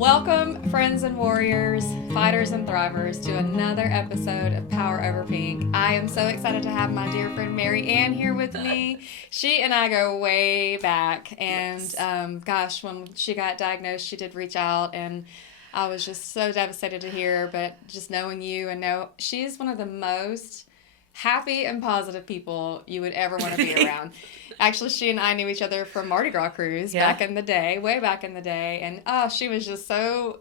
Welcome, friends and warriors, fighters and thrivers, to another episode of Power Over Pink. I am so excited to have my dear friend Mary Ann here with me. She and I go way back, and Yes. when she got diagnosed, she did reach out, and I was just so devastated to hear. But just knowing you and know she's one of the most happy and positive people you would ever want to be around. Actually, she and I knew each other from Mardi Gras cruise Yeah. back in the day, way back in the day, and she was just so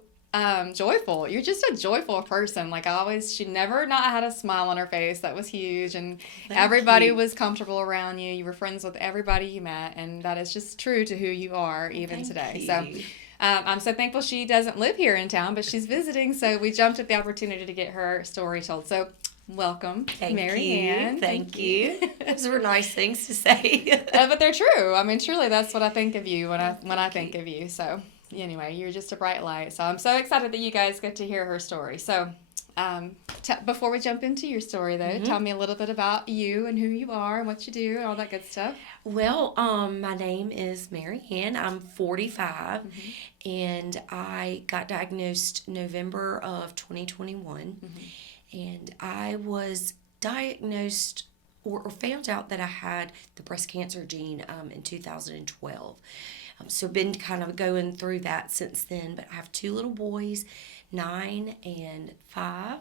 joyful. You're just a joyful person. Like always, she never not had a smile on her face. That was huge, and Thank everybody you. was comfortable around you. You were friends with everybody you met, and that is just true to who you are even Thank today. So. you. I'm so thankful she doesn't live here in town, but she's visiting, so we jumped at the opportunity to get her story told. So, welcome, Thank Mary you. Ann. Thank you. Those were nice things to say. But they're true. I mean, truly, that's what I think of you when I Thank think you. of you. So, anyway, you're just a bright light. So, I'm so excited that you guys get to hear her story. So, before we jump into your story, though, tell me a little bit about you and who you are and what you do and all that good stuff. Well, my name is Mary Ann. I'm 45, and I got diagnosed November of 2021, and I was diagnosed or found out that I had the breast cancer gene in 2012. So been kind of going through that since then. But I have two little boys, 9 and 5,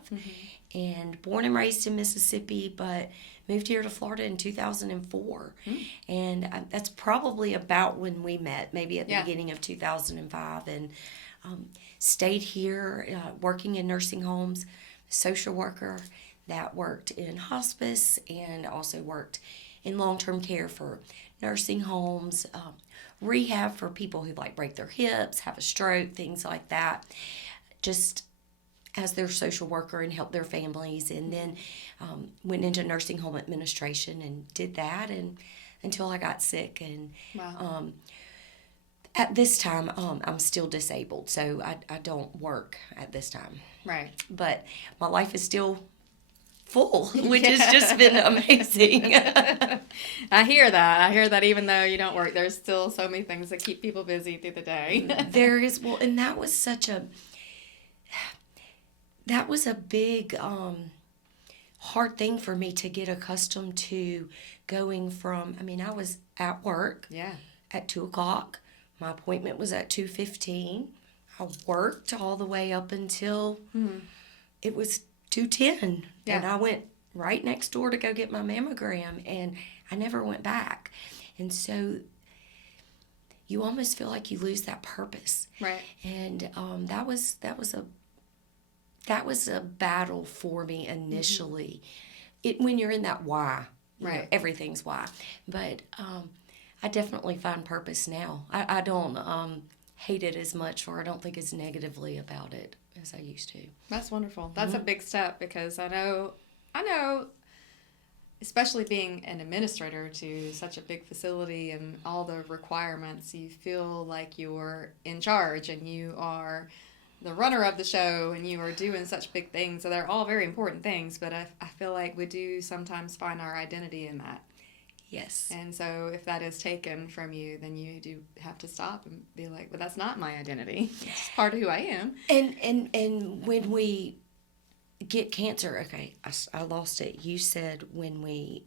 and born and raised in Mississippi, but moved here to Florida in 2004. And that's probably about when we met, maybe at the Yeah. beginning of 2005, and stayed here working in nursing homes, social worker that worked in hospice and also worked in long-term care for nursing homes, rehab for people who like break their hips, have a stroke, things like that. Just as their social worker and help their families, and then went into nursing home administration and did that, and until I got sick. And Wow. at this time, I'm still disabled, so I don't work at this time. Right. But my life is still full, which has just been amazing. I hear that. I hear that even though you don't work, there's still so many things that keep people busy through the day. There is, well, and that was a big hard thing for me to get accustomed to, going from, I mean, I was at work Yeah. at 2 o'clock. My appointment was at 2:15. I worked all the way up until it was 2:10, Yeah. and I went right next door to go get my mammogram, and I never went back. And so you almost feel like you lose that purpose. Right. And that was a battle for me initially. When you're in that why, Right. everything's why. But I definitely find purpose now. I don't hate it as much, or I don't think as negatively about it as I used to. That's wonderful. That's a big step because I know, especially being an administrator to such a big facility and all the requirements, you feel like you're in charge and you are the runner of the show and you are doing such big things. So they're all very important things, but I feel like we do sometimes find our identity in that. Yes. And so if that is taken from you, then you do have to stop and be like, well, that's not my identity. It's part of who I am. And when we get cancer, okay, I lost it. You said when we,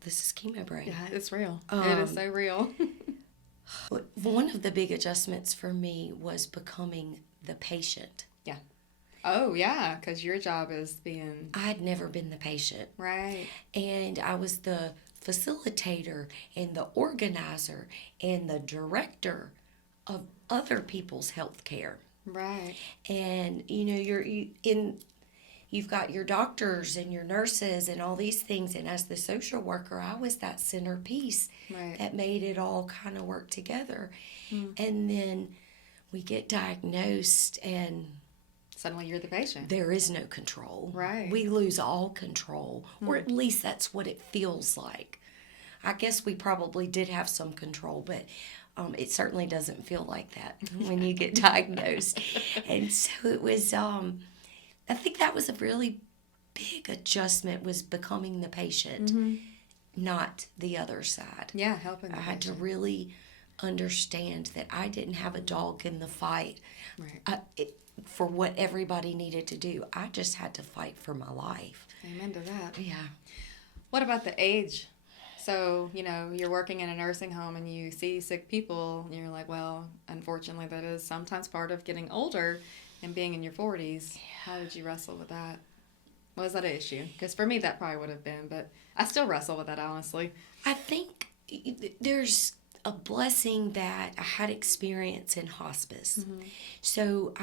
this is chemo brain. Yeah, it's real. It is so real. One of the big adjustments for me was becoming the patient. Yeah. Oh, yeah, because your job is being... I had never been the patient. Right. And I was the facilitator and the organizer and the director of other people's health care. Right. And you've got your doctors and your nurses and all these things, and as the social worker, I was that centerpiece Right. that made it all kind of work together. And then we get diagnosed, and Suddenly you're the patient. there is no control. Right. We lose all control, or at least that's what it feels like. I guess we probably did have some control, but it certainly doesn't feel like that when you get diagnosed. And so it was, I think that was a really big adjustment, was becoming the patient, not the other side. Yeah, helping the I had to patient. really understand that I didn't have a dog in the fight Right. for what everybody needed to do. I just had to fight for my life. Amen to that. Yeah. What about the age? So, you're working in a nursing home and you see sick people, and you're like, well, unfortunately, that is sometimes part of getting older and being in your 40s. How did you wrestle with that? Was that an issue? Because for me, that probably would have been, but I still wrestle with that, honestly. I think there's a blessing that I had experience in hospice. Mm-hmm. So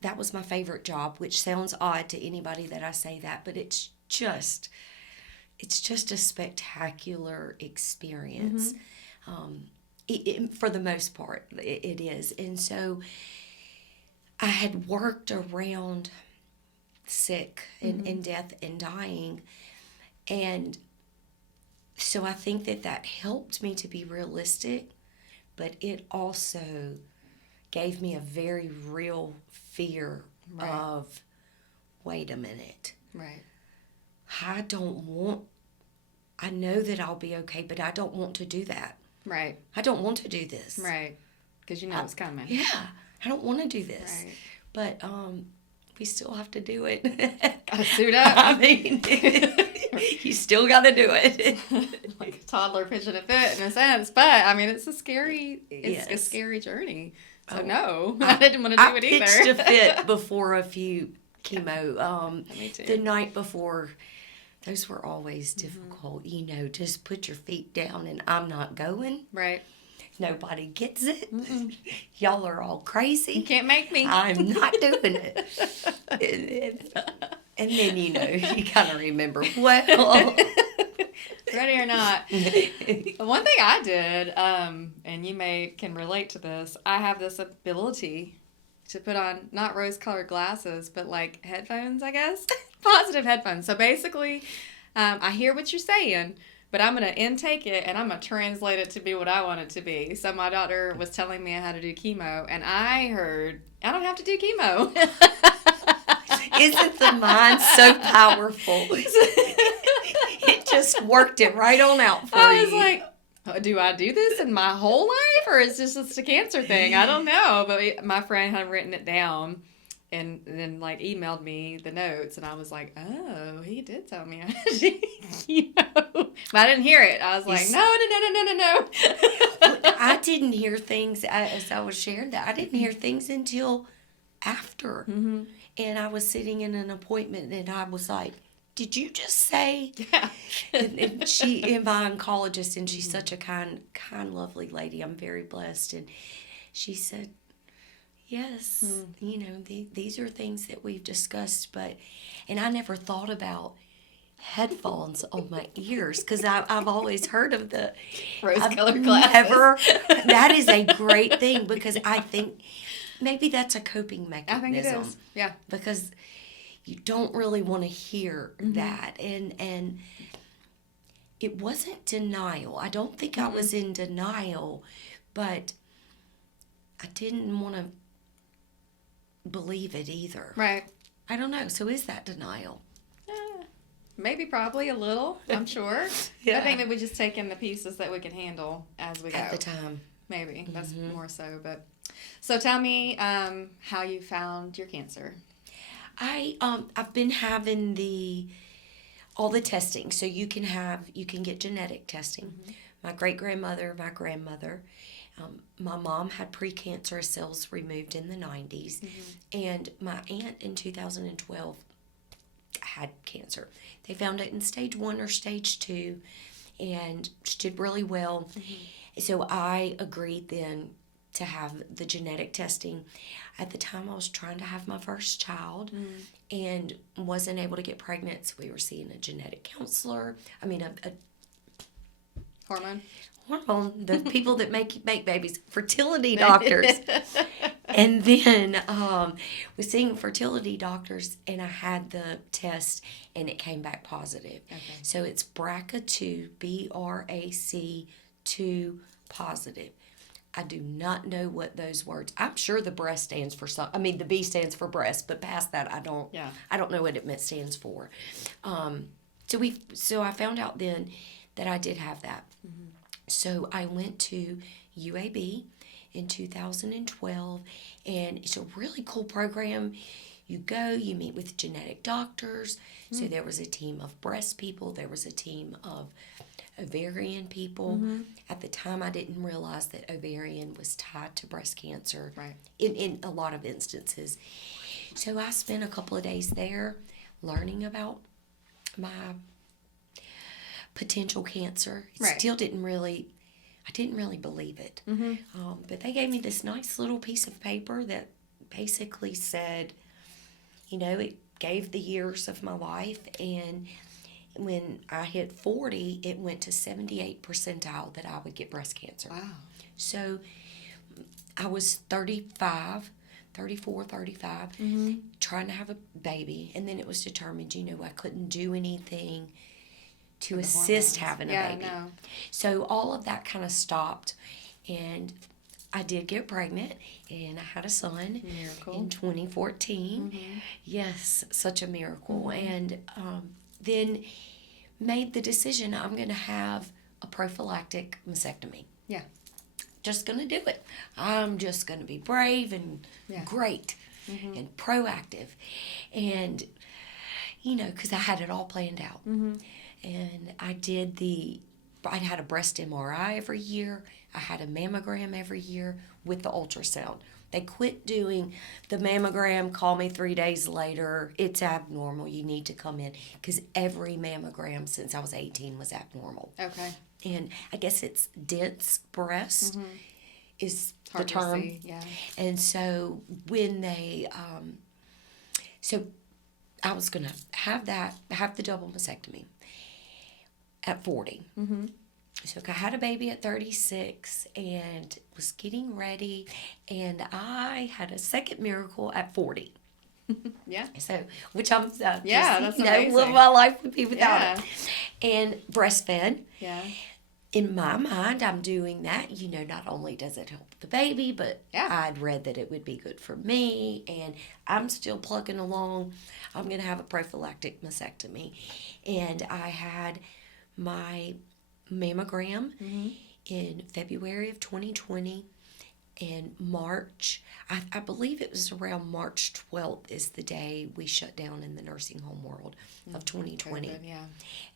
that was my favorite job, which sounds odd to anybody that I say that, but it's just a spectacular experience. For the most part, it is. And so I had worked around sick and death and dying. And so I think that helped me to be realistic, but it also gave me a very real fear of, wait a minute. Right. I know that I'll be okay, but I don't want to do that. Right. I don't want to do this. Right. Because it's coming. Yeah. I don't want to do this. Right. But we still have to do it. Gotta suit up. I mean, you still got to do it. Like a toddler pitching a fit in a sense. But, it's a scary journey. So, no, I didn't want to do it either. I pitched a fit before a few chemo. Me too. The night before, those were always difficult. Just put your feet down and I'm not going. Right. Nobody gets it. Y'all are all crazy. You can't make me. I'm not doing it. And then, you kind of remember, well. Ready or not. One thing I did, and you can relate to this, I have this ability to put on not rose-colored glasses, but like headphones, I guess. Positive headphones. So basically, I hear what you're saying, but I'm going to intake it and I'm going to translate it to be what I want it to be. So my doctor was telling me I had to do chemo, and I heard, I don't have to do chemo. Isn't the mind so powerful? It just worked it right on out for you. I was like, do I do this in my whole life, or is this just a cancer thing? I don't know. But my friend had written it down and then emailed me the notes, and I was like, oh, he did tell me. But I didn't hear it. I was like, no. I didn't hear things as I was sharing that. I didn't hear things until after. Mm-hmm. And I was sitting in an appointment and I was like, did you just say? Yeah. and she is my oncologist, and she's such a kind, lovely lady. I'm very blessed. And she said, yes, these are things that we've discussed, and I never thought about headphones on my ears, because I've always heard of the rose-colored glasses. That is a great thing, because I think maybe that's a coping mechanism. I think it is, yeah. Because you don't really want to hear that, and it wasn't denial. I don't think I was in denial, but I didn't want to believe it either. Right. I don't know. So is that denial? Maybe, probably a little, I'm sure. Yeah. I think that we just take in the pieces that we can handle as we go. At the time. Maybe. That's more so. But so tell me how you found your cancer. I've been having all the testing. So you can get genetic testing. Mm-hmm. My great-grandmother, my grandmother, my mom had precancerous cells removed in the 90s, and my aunt in 2012 had cancer. They found it in stage 1 or stage 2, and she did really well. So I agreed then to have the genetic testing. At the time, I was trying to have my first child and wasn't able to get pregnant, so we were seeing a genetic counselor. A hormone, the people that make babies, fertility doctors. And then was seeing fertility doctors, and I had the test, and it came back positive. Okay. So it's BRCA2, BRAC2 positive. I do not know what those words. I'm sure the breast stands for the B stands for breast, but past that, I don't. Yeah. I don't know what it stands for. So I found out then that I did have that. So I went to UAB in 2012, and it's a really cool program. You go, you meet with genetic doctors. So there was a team of breast people, there was a team of ovarian people. At the time, I didn't realize that ovarian was tied to breast cancer, Right. in a lot of instances. So I spent a couple of days there learning about my potential cancer. Right. Still didn't really, I didn't really believe it. But they gave me this nice little piece of paper that basically said, it gave the years of my life, and when I hit 40, it went to 78 percentile that I would get breast cancer. Wow. So I was 34, 35, trying to have a baby, and then it was determined, I couldn't do anything to assist having a baby. No. So all of that kind of stopped, and I did get pregnant, and I had a son Miracle. in 2014. Yes, such a miracle. And then made the decision I'm going to have a prophylactic mastectomy. Yeah. Just going to do it. I'm just going to be brave and great and proactive. And, because I had it all planned out. And I had a breast MRI every year. I had a mammogram every year with the ultrasound. They quit doing the mammogram, call me 3 days later, it's abnormal, you need to come in. Because every mammogram since I was 18 was abnormal. Okay. And I guess it's dense breast is Hard the term. to see. Yeah. And so when so I was going to have the double mastectomy at 40. So I had a baby at 36 and was getting ready, and I had a second miracle at 40. Yeah. So, which I'm that's amazing. live my life with people without Yeah. it. And breastfed. Yeah. In my mind, I'm doing that. Not only does it help the baby, but I'd read that it would be good for me, and I'm still plugging along. I'm going to have a prophylactic mastectomy. And I had my mammogram in February of 2020, and March, I believe it was around March 12th is the day we shut down in the nursing home world of 2020. COVID, yeah.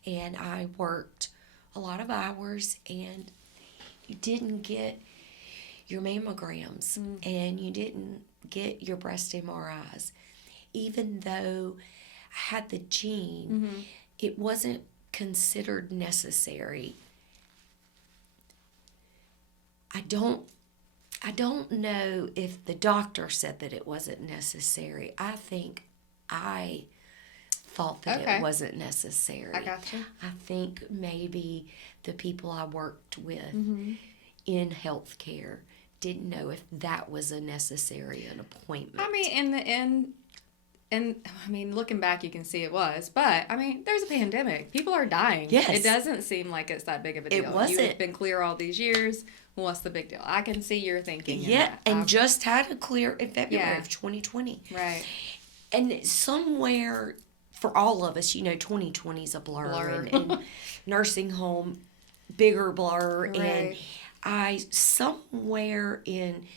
And I worked a lot of hours, and you didn't get your mammograms and you didn't get your breast MRIs. Even though I had the gene, it wasn't considered necessary. I don't know if the doctor said that it wasn't necessary. I think I thought that it wasn't necessary. I got you. I think maybe the people I worked with in healthcare didn't know if that was a necessary an appointment. I mean, in the end, and looking back, you can see it was. But there's a pandemic. People are dying. Yes. It doesn't seem like it's that big of a deal. It wasn't. You've been clear all these years. What's the big deal? I can see your thinking. Yeah, and just had a clear in February of 2020. Right. And somewhere for all of us, 2020 is a blur. And nursing home, bigger blur. Right. And I, somewhere in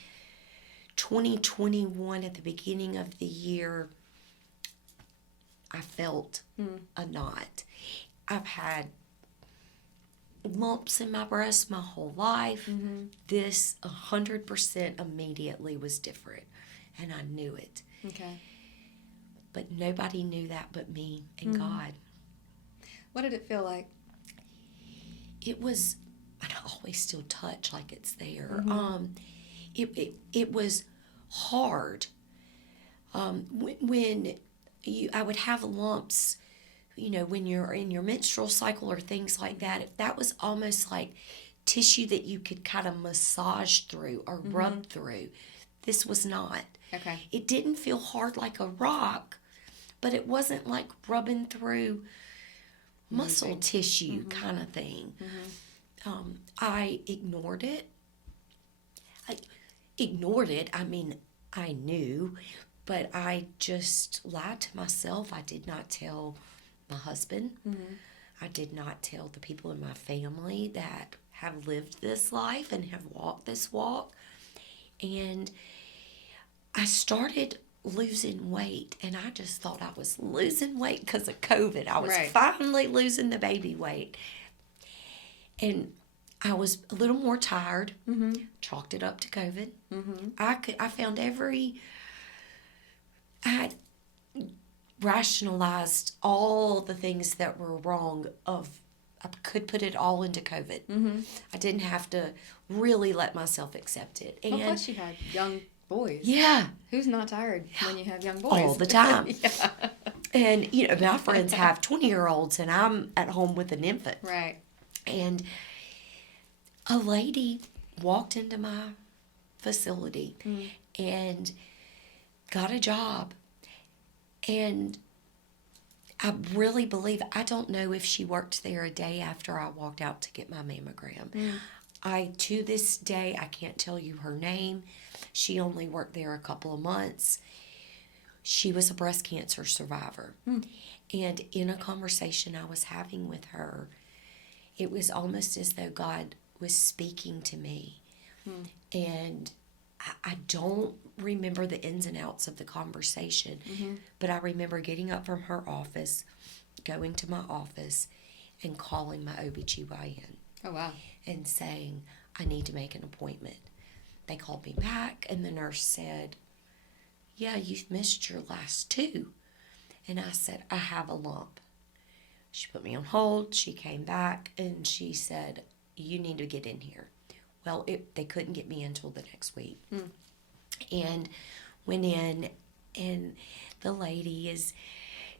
2021, at the beginning of the year, I felt a knot. I've had lumps in my breast my whole life. This 100% immediately was different, and I knew it. Okay. But nobody knew that but me and God. What did it feel like? It was, I always still touch like it's there. It was hard. When I would have lumps, when you're in your menstrual cycle or things like that, that was almost like tissue that you could kind of massage through or rub through. This was not. Okay. It didn't feel hard like a rock, but it wasn't like rubbing through muscle tissue kind of thing. I ignored it. I knew, but I just lied to myself. I did not tell my husband. I did not tell the people in my family that have lived this life and have walked this walk. And I started losing weight, and I just thought I was losing weight because of COVID. I was finally losing the baby weight. And I was a little more tired, chalked it up to COVID. I found I had rationalized all the things that were wrong I could put it all into COVID. I didn't have to really let myself accept it. And plus you had young boys. Yeah. Who's not tired when you have young boys? All the time. Yeah. And, my friends have 20-year-olds, and I'm at home with an infant. Right. And a lady walked into my facility and got a job. And I really believe, I don't know if she worked there a day after I walked out to get my mammogram. To this day, I can't tell you her name. She only worked there a couple of months. She was a breast cancer survivor. And in a conversation I was having with her, it was almost as though God was speaking to me. And I don't remember the ins and outs of the conversation, but I remember getting up from her office, going to my office, and calling my OBGYN. Oh, wow. And saying, I need to make an appointment. They called me back, and the nurse said, yeah, you've missed your last two. And I said, I have a lump. She put me on hold. She came back, and she said, you need to get in here. Well, they couldn't get me until the next week. And went in, and the lady is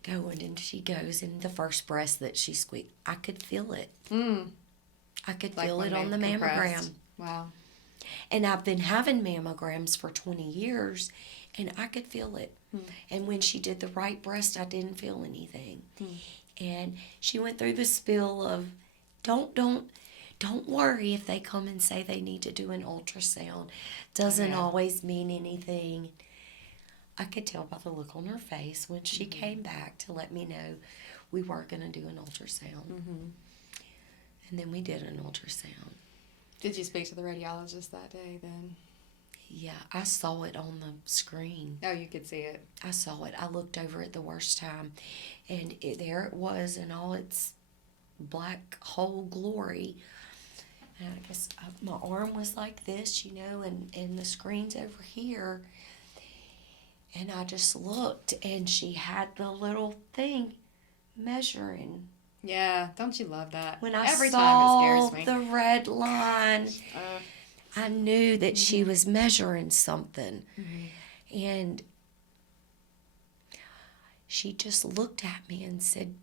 going, and she goes, and the first breast that she squeaked, I could feel it. I could feel it on the mammogram. Wow. And I've been having mammograms for 20 years, and I could feel it. And when she did the right breast, I didn't feel anything. And she went through the spiel of, don't worry if they come and say they need to do an ultrasound. Doesn't always mean anything. I could tell by the look on her face when she came back to let me know we were going to do an ultrasound. And then we did an ultrasound. Did you speak to the radiologist that day then? Yeah, I saw it on the screen. Oh, you could see it. I saw it. I looked over it the worst time, and there it was in all its black hole glory. And I guess my arm was like this, and the screen's over here. And I just looked, and she had the little thing measuring. Yeah, don't you love that? When I Every saw time it scares me. the red line, I knew that she was measuring something. And she just looked at me and said,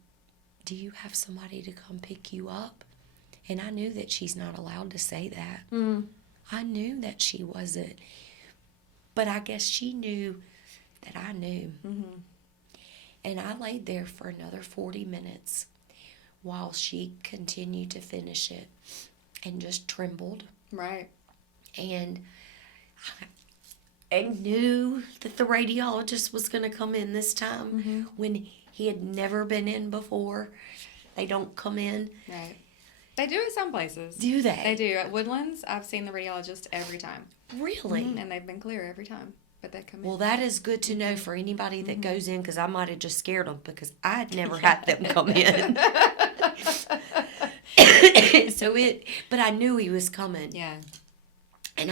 do you have somebody to come pick you up? And I knew that she's not allowed to say that. I knew that she wasn't. But I guess she knew that I knew. And I laid there for another 40 minutes while she continued to finish it and just trembled. Right. And I knew that the radiologist was going to come in this time when he had never been in before. They don't come in. Right. They do at some places. Do they? They do. At Woodlands, I've seen the radiologist every time. Really? And they've been clear every time. But they come in. Well, that is good to know for anybody that goes in, because I might have just scared them because I had never had them come in. But I knew he was coming. Yeah. And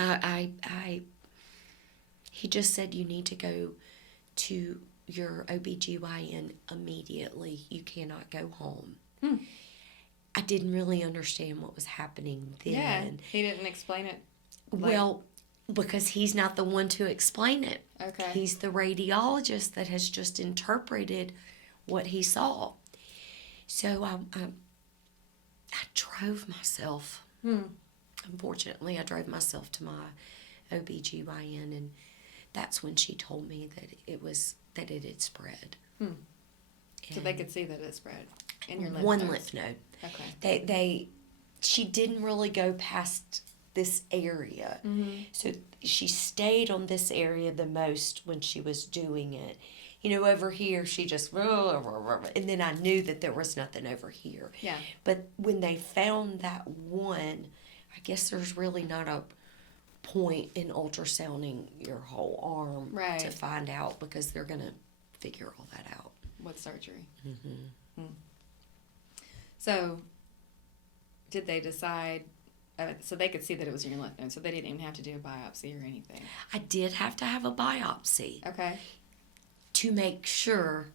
he just said, you need to go to your OBGYN immediately. You cannot go home. I didn't really understand what was happening then. Yeah, he didn't explain it. Well, because he's not the one to explain it. Okay. He's the radiologist that has just interpreted what he saw. So I drove myself. Unfortunately, I drove myself to my OBGYN, and that's when she told me that it had spread. So they could see that it spread in your lymph one nodes. lymph node. Okay. She didn't really go past this area. So she stayed on this area the most when she was doing it. over here, she just, and then I knew that there was nothing over here. Yeah. But when they found that one, I guess there's really not a point in ultrasounding your whole arm Right. to find out, because they're going to figure all that out. With surgery. Mm-hmm. So, did they decide, so they could see that it was in your lymph node, so they didn't even have to do a biopsy or anything? I did have to have a biopsy. Okay. To make sure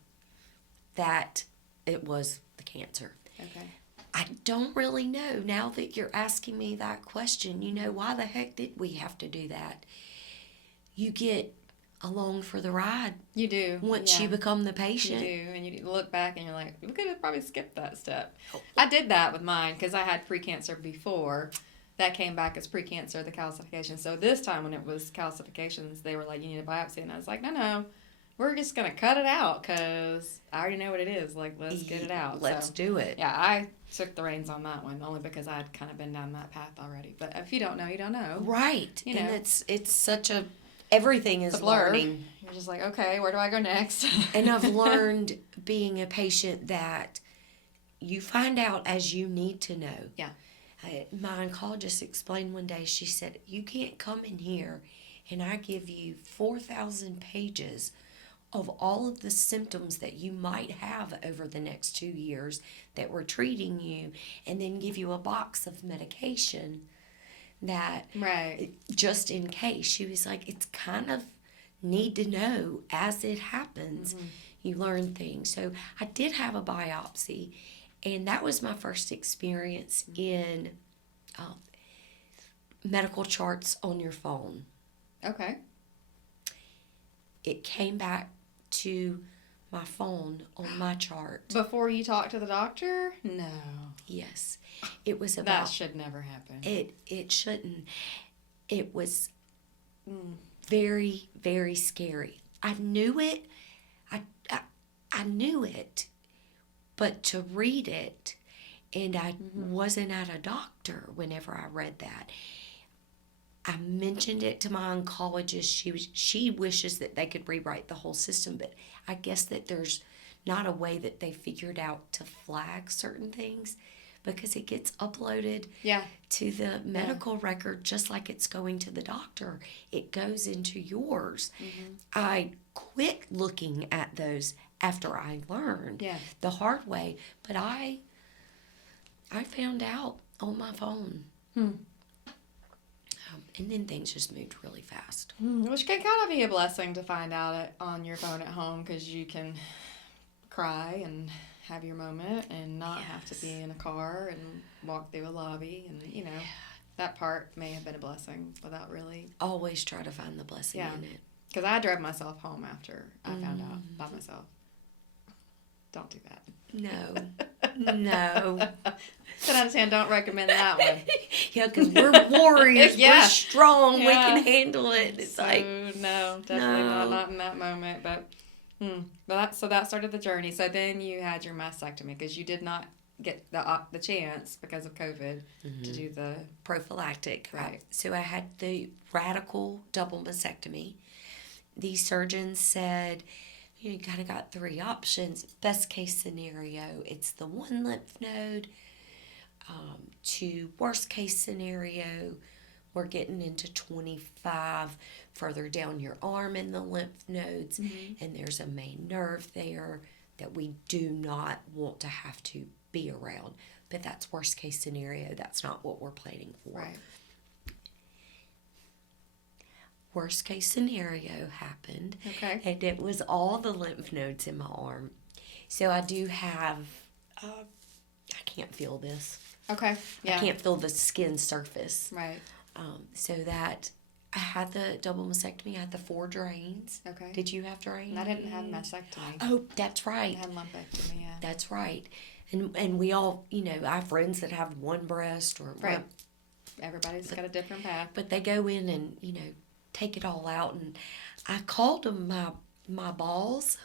that it was the cancer. Okay. I don't really know, now that you're asking me that question, why the heck did we have to do that? You get along for the ride. You do. Once you become the patient. You do, and you look back and you're like, we could have probably skipped that step. I did that with mine because I had precancer before. That came back as precancer, the calcification. So this time when it was calcifications, they were like, you need a biopsy. And I was like, no. We're just going to cut it out because I already know what it is. Like, let's get it out. Let's do it. Yeah, I took the reins on that one only because I'd kind of been down that path already. But if you don't know, you don't know. Right. And it's such a, everything is a blur. Learning. You're just like, okay, where do I go next? And I've learned being a patient that you find out as you need to know. Yeah. My oncologist explained one day, she said, you can't come in here and I give you 4,000 pages of all of the symptoms that you might have over the next 2 years that we're treating you, and then give you a box of medication that, right, just in case. She was like, it's kind of need to know as it happens. Mm-hmm. You learn things. So I did have a biopsy, and that was my first experience in medical charts on your phone. Okay. It came back to my phone on my chart. Before you talked to the doctor? No. Yes. It was about... That should never happen. It shouldn't. It was very, very scary. I knew it. I knew it. But to read it, and I wasn't at a doctor whenever I read that. I mentioned it to my oncologist. She wishes that they could rewrite the whole system, but I guess that there's not a way that they figured out to flag certain things, because it gets uploaded to the medical record just like it's going to the doctor. It goes into yours. Mm-hmm. I quit looking at those after I learned the hard way, but I found out on my phone. And then things just moved really fast. Which can kind of be a blessing to find out it on your phone at home, because you can cry and have your moment and not have to be in a car and walk through a lobby. And, that part may have been a blessing without really... Always try to find the blessing in it. Because I drove myself home after I found out by myself. Don't do that. No. 10 out of 10, don't recommend that one. Yeah, because we're warriors. We're strong. We can handle it. It's no, definitely not in that moment. But so that started the journey. So then you had your mastectomy, because you did not get the chance because of COVID to do the prophylactic. Right. So I had the radical double mastectomy. The surgeons said, you kind of got 3 options. Best case scenario, it's the one lymph node. To worst case scenario, we're getting into 25 further down your arm in the lymph nodes, and there's a main nerve there that we do not want to have to be around. But that's worst case scenario. That's not what we're planning for. Right. Worst case scenario happened. Okay. And it was all the lymph nodes in my arm. So I do have, I can't feel this. Okay. Yeah. I can't feel the skin surface. Right. So that, I had the double mastectomy. I had the 4 drains. Okay. Did you have drains? I didn't have mastectomy. Oh, that's right. I had lumpectomy, yeah. That's right. And we all, I have friends that have one breast or... Right. Everybody's got a different path. But they go in and, take it all out, and I called them my balls.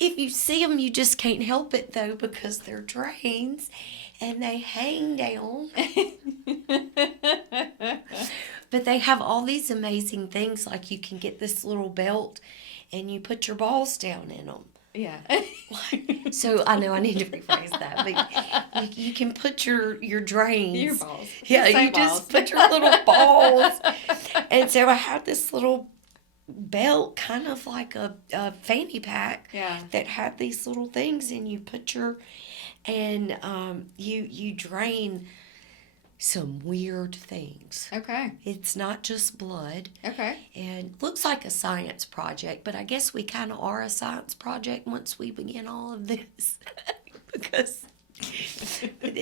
If you see them, you just can't help it, though, because they're drains, and they hang down. But they have all these amazing things, like you can get this little belt and you put your balls down in them. Yeah. So I know I need to rephrase that, but you can put your drains. Your balls. Yeah, Say you balls. just put your little balls. And so I have this little belt, kind of like a fanny pack, Yeah. that had these little things, and you put you drain some weird things. Okay. It's not just blood. Okay. And looks like a science project, but I guess we kind of are a science project once we begin all of this. Because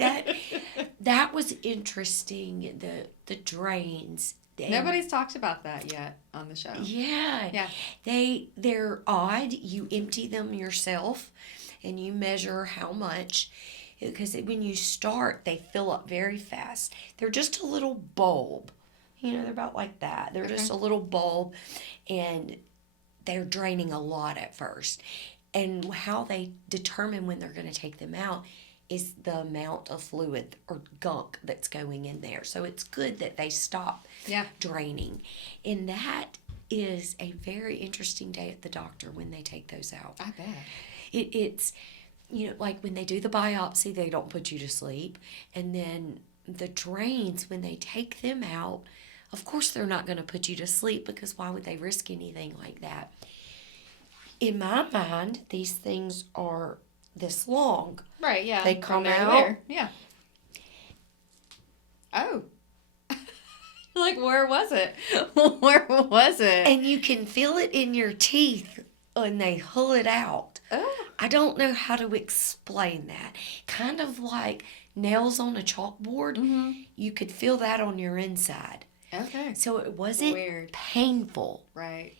that was interesting, the drains. And Nobody's talked about that yet on the show. yeah. Yeah. They're odd. You empty them yourself and you measure how much, because when you start, they fill up very fast. They're just a little bulb. They're about like that. They're just a little bulb, and they're draining a lot at first. And how they determine when they're going to take them out is the amount of fluid or gunk that's going in there. So it's good that they stop draining. And that is a very interesting day at the doctor when they take those out. I bet. It's, like when they do the biopsy, they don't put you to sleep. And then the drains, when they take them out, of course they're not going to put you to sleep, because why would they risk anything like that? In my mind, these things are this long. Right, yeah. They come From out. there. Yeah. Oh. Like, where was it? Where was it? And you can feel it in your teeth when they pull it out. Oh. I don't know how to explain that. Kind of like nails on a chalkboard. Mm-hmm. You could feel that on your inside. Okay. So it wasn't Weird. painful. Right.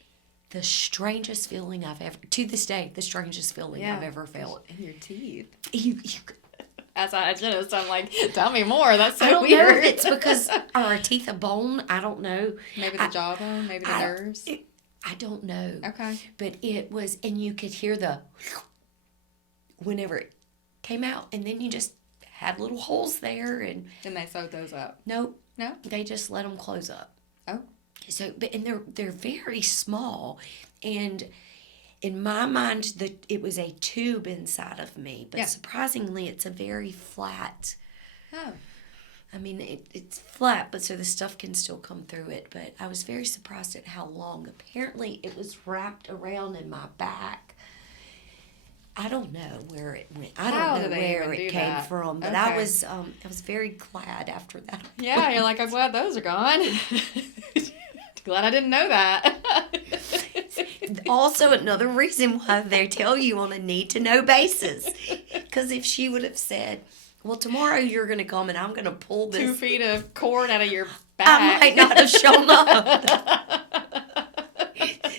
The strangest feeling I've ever, to this day, the strangest feeling I've ever felt. In your teeth. You As a hygienist, I'm like, tell me more. That's so I don't weird. know if it's because are our teeth a bone. I don't know. Maybe the jawbone, maybe the nerves. I don't know. Okay. But it was, and you could hear the whenever it came out, and then you just had little holes there, and they sewed those up. nope, No. they just let them close up. Oh. So, and they're very small, and in my mind, it was a tube inside of me, but surprisingly, it's a very flat. Oh. I mean, it's flat, but so the stuff can still come through it. But I was very surprised at how long. Apparently, it was wrapped around in my back. I don't know where it went. I don't know where it came from. But I was very glad after that. Yeah, you're like, I'm glad those are gone. Glad I didn't know that. Also, another reason why they tell you on a need-to-know basis. Because if she would have said, well, tomorrow you're going to come and I'm going to pull this. 2 feet of cord out of your back. I might not have shown up.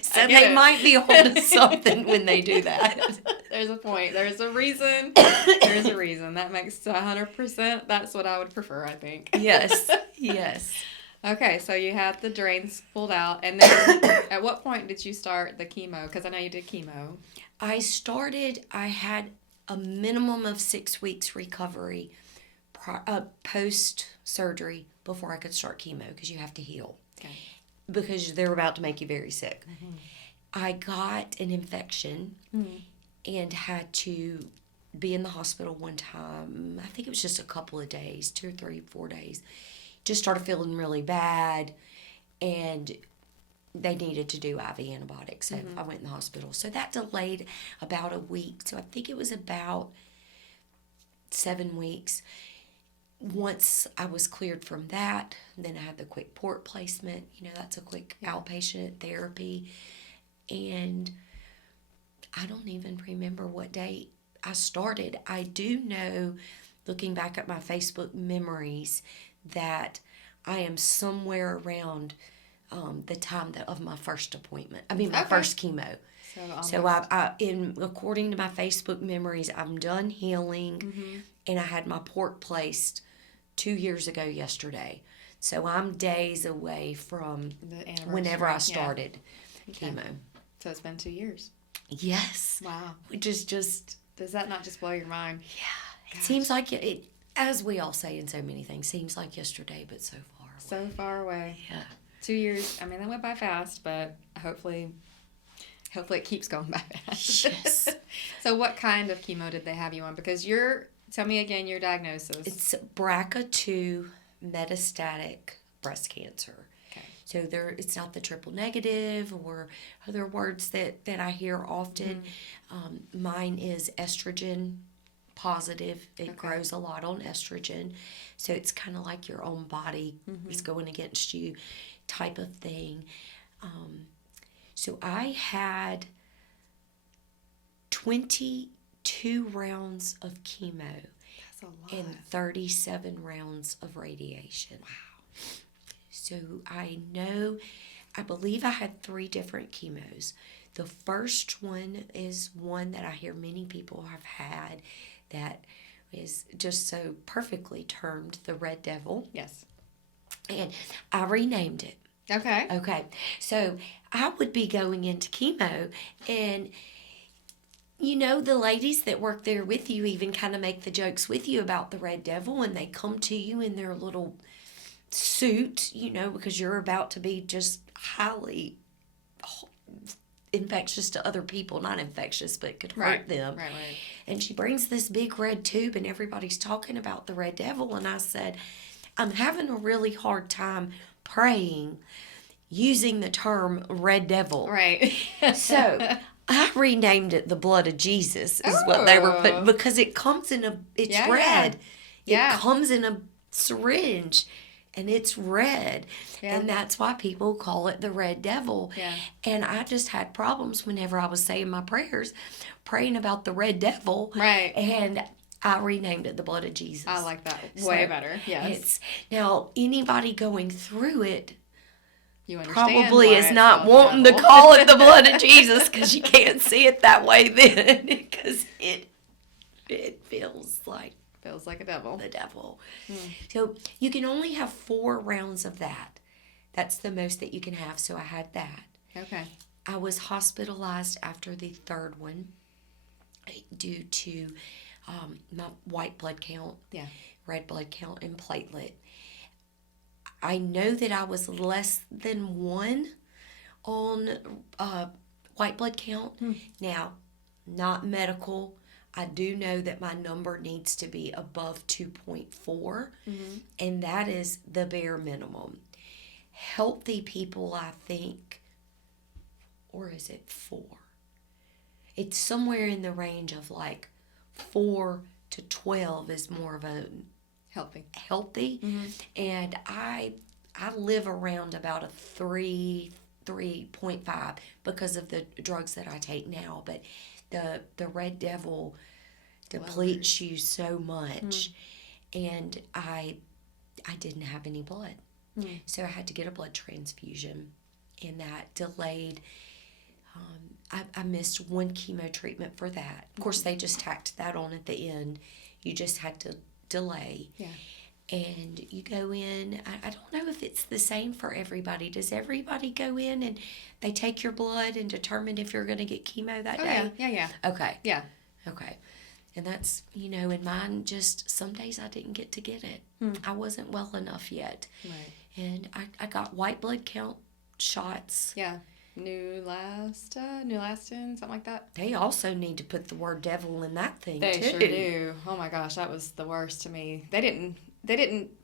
So they might be onto something when they do that. There's a point. There's a reason. There's a reason. That makes 100%. That's what I would prefer, I think. Yes. Yes. Okay, so you had the drains pulled out, and then at what point did you start the chemo? Because I know you did chemo. I had a minimum of 6 weeks recovery post-surgery before I could start chemo, because you have to heal. Okay. Because they're about to make you very sick. Mm-hmm. I got an infection and had to be in the hospital one time. I think it was just a couple of days, 2 or 3, 4 days. Just started feeling really bad, and they needed to do IV antibiotics, so I went in the hospital. So that delayed about a week. So I think it was about 7 weeks. Once I was cleared from that, then I had the quick port placement. That's a quick outpatient therapy. And I don't even remember what day I started. I do know, looking back at my Facebook memories, that I am somewhere around the time of my first appointment. I mean, my first chemo. So according to my Facebook memories, I'm done healing, and I had my port placed 2 years ago yesterday. So I'm days away from whenever I started chemo. So it's been 2 years. Yes. Wow. Which is just... Does that not just blow your mind? Yeah. It seems like it, as we all say in so many things, seems like yesterday, but so far So far away. Yeah. 2 years. I mean, that went by fast, but hopefully it keeps going by fast. Yes. So what kind of chemo did they have you on? Because tell me again your diagnosis. It's BRCA2 metastatic breast cancer. Okay. So it's not the triple negative or other words that I hear often. Mine is estrogen positive. It grows a lot on estrogen. So it's kind of like your own body is going against you type of thing. So I had 22 rounds of chemo. That's a lot. And 37 rounds of radiation. Wow. So I believe I had 3 different chemos. The first one is one that I hear many people have had that is just so perfectly termed the Red Devil. Yes. And I renamed it. Okay. Okay. So I would be going into chemo and the ladies that work there with you even kind of make the jokes with you about the Red Devil, and they come to you in their little suit, because you're about to be just highly infectious to other people. Not infectious, but could hurt them. Right. And she brings this big red tube, and everybody's talking about the Red Devil, and I said, I'm having a really hard time praying using the term Red Devil. Right. So I renamed it the Blood of Jesus is what they were putting, because it comes in it's red. Yeah. It comes in a syringe and it's red. Yeah. And that's why people call it the Red Devil. Yeah. And I just had problems whenever I was saying my prayers, praying about the Red Devil. Right. And I renamed it the Blood of Jesus. I like that way better. Yes. Now, anybody going through it you understand probably why is it's not called wanting to devil. call it the Blood of Jesus, because you can't see it that way then, because it feels like a devil. the devil. So you can only have 4 rounds of that. That's the most that you can have. So I had that. Okay. I was hospitalized after the 3rd one due to my white blood count, red blood count, and platelet. I know that I was less than 1 on white blood count. Now, not medical. I do know that my number needs to be above 2.4, and that is the bare minimum. Healthy people, I think, or is it 4? It's somewhere in the range of like 4 to 12 is more of a healthy. And I live around about a 3.5 because of the drugs that I take now, but the Red Devil depletes you so much, and I didn't have any blood, so I had to get a blood transfusion, and that delayed. I missed 1 chemo treatment for that. Of course, they just tacked that on at the end. You just had to delay. Yeah. And you go in. I don't know if it's the same for everybody. Does everybody go in and they take your blood and determine if you're going to get chemo that day? Yeah. Okay. Yeah. Okay. And that's, in mine, just some days I didn't get to get it. I wasn't well enough yet. Right. And I got white blood count shots. Yeah. Neulatin, something like that. They also need to put the word devil in that thing, they too. They sure do. Oh my gosh, that was the worst to me. They didn't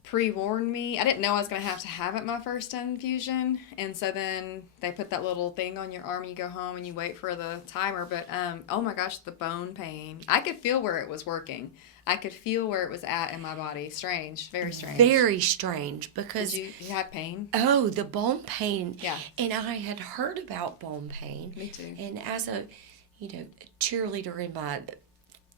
pre-warn me. I didn't know I was going to have it my first infusion. And so then they put that little thing on your arm and you go home and you wait for the timer. But, oh my gosh, the bone pain. I could feel where it was working. I could feel where it was at in my body. Strange. Very strange. Very strange, because... Did you have pain? Oh, the bone pain. Yeah. And I had heard about bone pain. Me too. And as a, cheerleader in my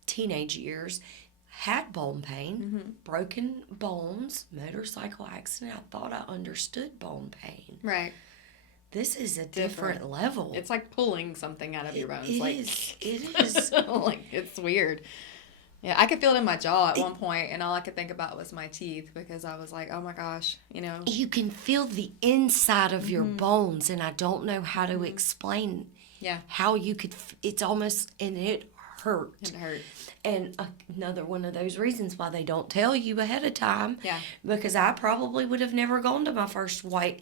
teenage years, had bone pain, broken bones, motorcycle accident. I thought I understood bone pain. Right. This is a different level. It's like pulling something out of your bones. It is. Like, it's weird. Yeah, I could feel it in my jaw at one point, and all I could think about was my teeth, because I was like, oh my gosh, You can feel the inside of your bones, and I don't know how to explain how you could, it's almost, and it hurt. It hurt. And another one of those reasons why they don't tell you ahead of time. Yeah. Because I probably would have never gone to my first white.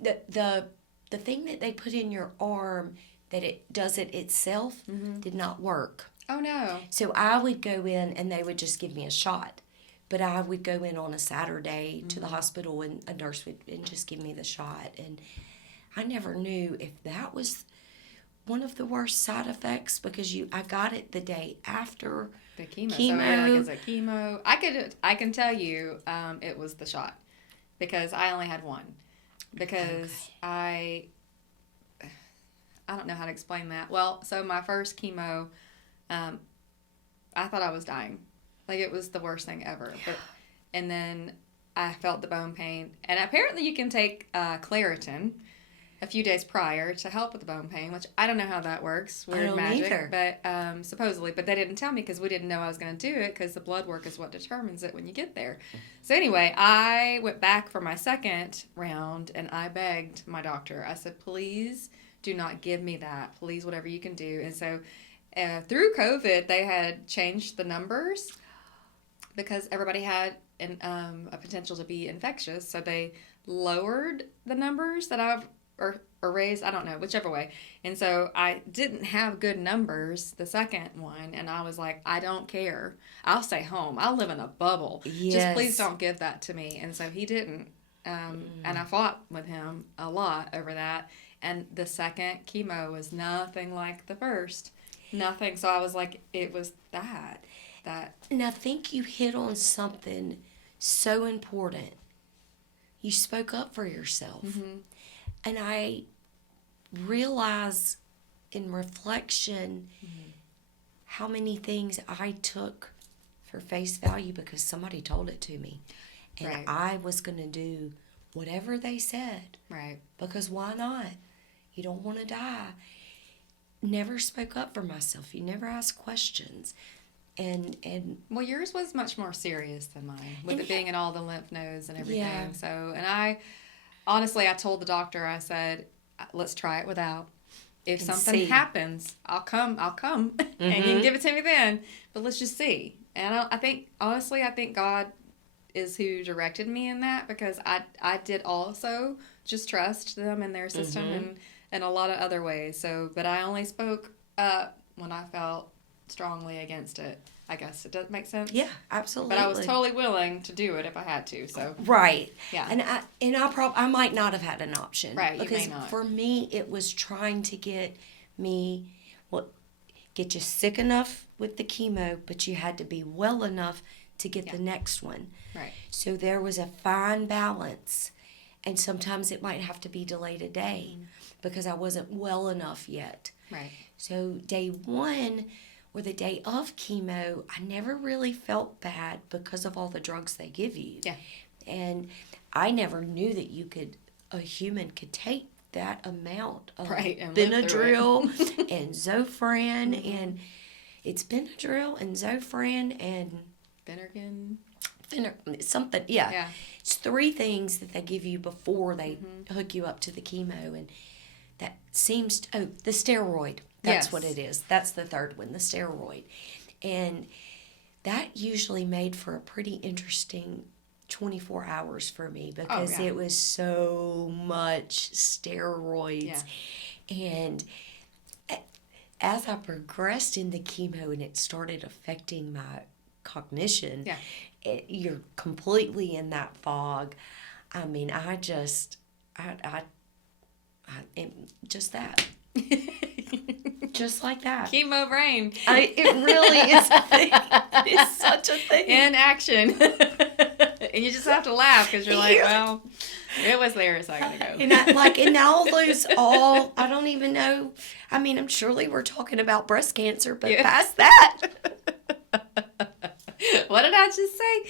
The thing that they put in your arm that it does it itself did not work. Oh, no. So I would go in and they would just give me a shot. But I would go in on a Saturday to the hospital and a nurse would and just give me the shot. And I never knew if that was one of the worst side effects because I got it the day after the chemo. So chemo. like, is it chemo? I can tell you it was the shot because I only had one. Because I don't know how to explain that. Well, so my first chemo, I thought I was dying. Like, it was the worst thing ever. And then I felt the bone pain. And apparently you can take Claritin a few days prior to help with the bone pain, which I don't know how that works. Weird magic. Either. But supposedly. But they didn't tell me because we didn't know I was going to do it because the blood work is what determines it when you get there. So anyway, I went back for my second round and I begged my doctor. I said, please do not give me that. Please, whatever you can do. And so through COVID, they had changed the numbers because everybody had a potential to be infectious. So they lowered the numbers that or raised, I don't know, whichever way. And so I didn't have good numbers the second one. And I was like, I don't care. I'll stay home. I'll live in a bubble. Yes. Just please don't give that to me. And so he didn't. And I fought with him a lot over that. And the second chemo was nothing like the first. Nothing. So I was like, it was that. And I think you hit on something so important. You spoke up for yourself. Mm-hmm. And I realize in reflection how many things I took for face value because somebody told it to me. And right. I was going to do whatever they said. Right. Because why not? You don't want to die. Never spoke up for myself. You never asked questions. And well, yours was much more serious than mine, with it being in all the lymph nodes and everything. Yeah. So, and I told the doctor, I said, let's try it without. If something happens, I'll come, and you can give it to me then. But let's just see. And I think God is who directed me in that because I did also just trust them and their system and in a lot of other ways. So, but I only spoke up when I felt strongly against it. I guess it does make sense. Yeah, absolutely. But I was totally willing to do it if I had to. So right. Yeah. And I might not have had an option. Right. Because you may not. For me, it was trying to get you sick enough with the chemo, but you had to be well enough to get the next one. Right. So there was a fine balance, and sometimes it might have to be delayed a day because I wasn't well enough yet. Right. So day one or the day of chemo, I never really felt bad because of all the drugs they give you. Yeah. And I never knew that a human could take that amount of and Benadryl and Zofran, and it's Benadryl and Zofran and something, yeah. It's 3 things that they give you before they hook you up to the chemo, and that seems the steroid. That's what it is. That's the third one, the steroid. And that usually made for a pretty interesting 24 hours for me because it was so much steroids. Yeah. And as I progressed in the chemo and it started affecting my cognition, you're completely in that fog. I mean, I just that. Just like that. Chemo brain. It really is a thing. It's such a thing. In action. And you just have to laugh because you're like, well, it was there a second ago. And I don't even know. I mean, surely we're talking about breast cancer, but past that. What did I just say?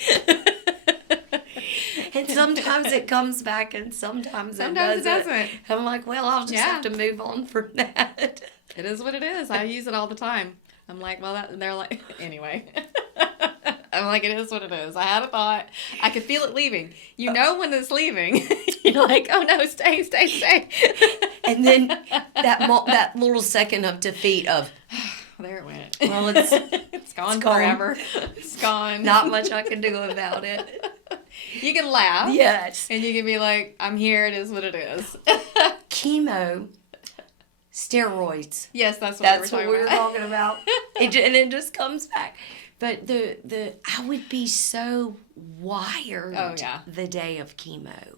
And sometimes it comes back and sometimes it doesn't. I'm like, well, I'll just have to move on from that. It is what it is. I use it all the time. I'm like, well, they're like, anyway. I'm like, it is what it is. I had a thought. I could feel it leaving. You know when it's leaving. You're like, oh no, stay. And then that little second of defeat of, there it went. Well, it's it's gone it's gone. forever. It's gone. Not much I can do about it. You can laugh. Yes. And you can be like, I'm here, it is what it is. Chemo, steroids. Yes, that's That's what what we were about. talking about. And it just comes back. But the I would be so wired Oh, yeah. the day of chemo.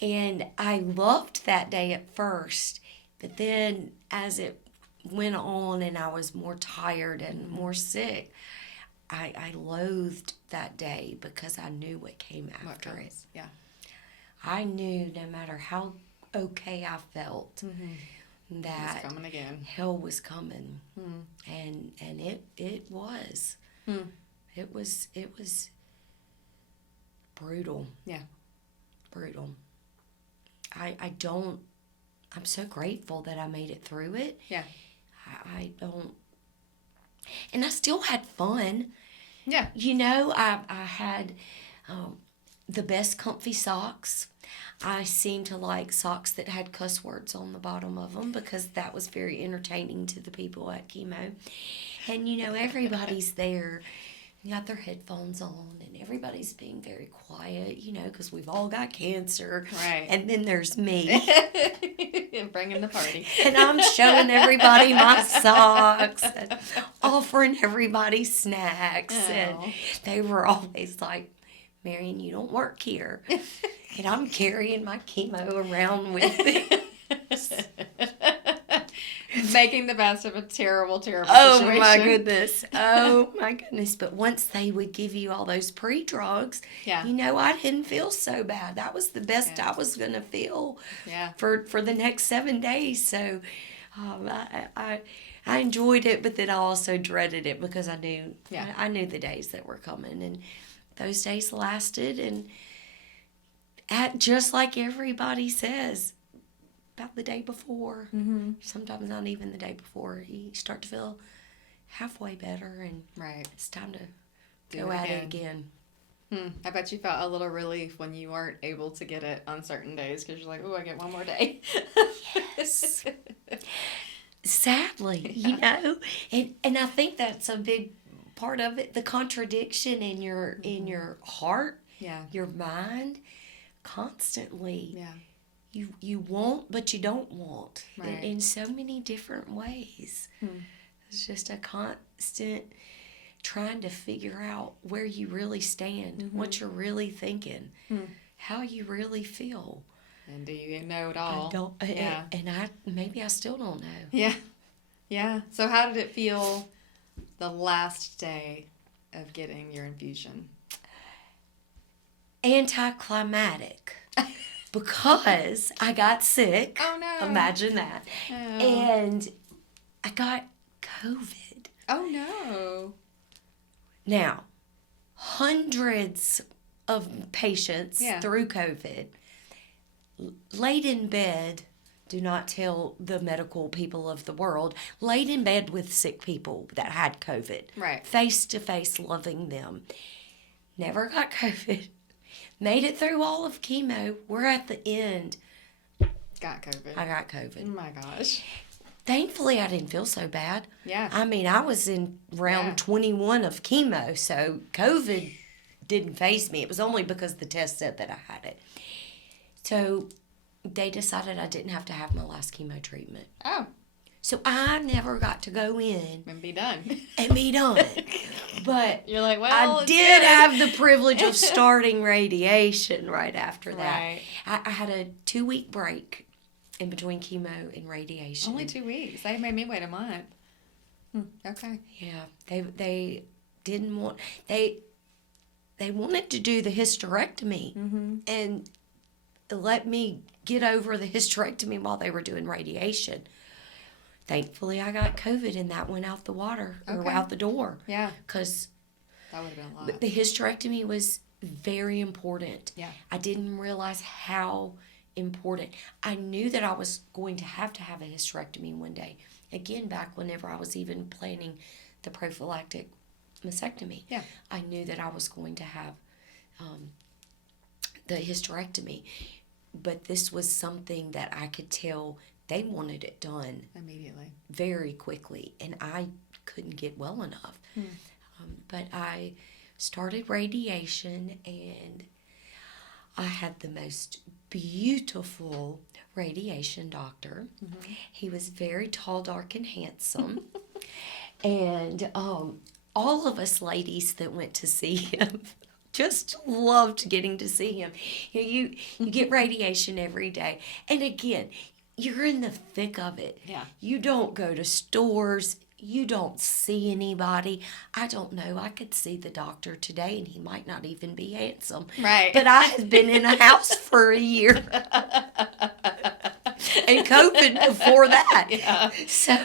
And I loved that day at first. But then as it went on and I was more tired and more sick, I loathed that day because I knew what came after it. Yeah. I knew no matter how okay I felt that It's coming again. hell was coming. And it was. It was brutal. Yeah. Brutal. I'm so grateful that I made it through it. Yeah. I don't, and I still had fun. Yeah. You know, I had the best comfy socks. I seemed to like socks that had cuss words on the bottom of them because that was very entertaining to the people at chemo. And, you know, everybody's there. Got their headphones on and everybody's being very quiet, you know, because we've all got cancer. Right. And then there's me. And bringing the party. And I'm showing everybody my socks and offering everybody snacks. Oh. And they were always like, Marion, you don't work here. And I'm carrying my chemo around with me. Making the best of a terrible, terrible Oh situation. my goodness. Oh my goodness. But once they would give you all those pre-drugs, Yeah. you know, I didn't feel so bad. That was the best I was going to feel Yeah. for the next 7 days. So I enjoyed it, but then I also dreaded it because I knew I knew the days that were coming. And those days lasted. And just like everybody says, about the day before. Sometimes not even the day before. You start to feel halfway better, and Right. it's time to go at it again. I bet you felt a little relief when you weren't able to get it on certain days because you're like, oh, I get one more day. Yes. Sadly, you know, and I think that's a big part of it. The contradiction in your heart, Yeah. your mind, constantly. Yeah. You want, but you don't want. Right. In so many different ways. It's just a constant trying to figure out where you really stand, what you're really thinking, how you really feel. And do you know it all? I don't. Yeah. And maybe I still don't know. Yeah. Yeah. So how did it feel the last day of getting your infusion? Anticlimactic. Because I got sick. Oh, no. Imagine that. Oh. And I got COVID. Oh, no. Now, hundreds of patients through COVID laid in bed, do not tell the medical people of the world, laid in bed with sick people that had COVID. Right. Face to face, loving them. Never got COVID. Made it through all of chemo. We're at the end. Got COVID. I got COVID. Oh, my gosh. Thankfully, I didn't feel so bad. Yeah. I mean, I was in round 21 of chemo, so COVID didn't faze me. It was only because the test said that I had it. So they decided I didn't have to have my last chemo treatment. Oh. So I never got to go in And be done. and be done. But You're like, well, I it's did good. have the privilege of starting radiation right after that. Right. I had a 2-week break in between chemo and radiation. Only 2 weeks. They made me wait a month. Okay. Yeah, they didn't want they wanted to do the hysterectomy and let me get over the hysterectomy while they were doing radiation. Thankfully, I got COVID and that went out the water or Okay. out the door. Yeah. Because That would have been a lot. the hysterectomy was very important. Yeah. I didn't realize how important. I knew that I was going to have a hysterectomy one day. Again, back whenever I was even planning the prophylactic mastectomy. Yeah. I knew that I was going to have the hysterectomy. But this was something that I could tell they wanted it done Immediately. very quickly, and I couldn't get well enough. But I started radiation, and I had the most beautiful radiation doctor. He was very tall, dark, and handsome. And all of us ladies that went to see him just loved getting to see him. You get radiation every day. And again, you're in the thick of it. Yeah. You don't go to stores. You don't see anybody. I don't know. I could see the doctor today, and he might not even be handsome. Right. But I had been in a house for a year. And COVID before that. Yeah. So,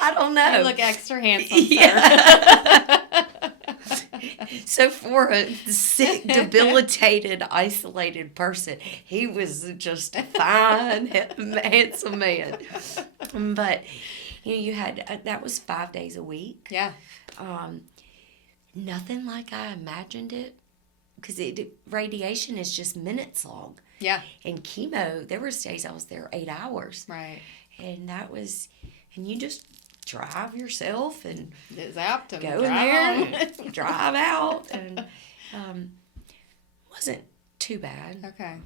I don't know. You look extra handsome, sir. Yeah. So for a sick, debilitated, isolated person, he was just a fine, handsome man. But you had that was 5 days a week. Yeah. Nothing like I imagined it, because radiation is just minutes long. Yeah. And chemo, there was days I was there 8 hours. Right. And and you just drive yourself and Get zapped and go in drive there on. and drive out, and wasn't too bad. Okay.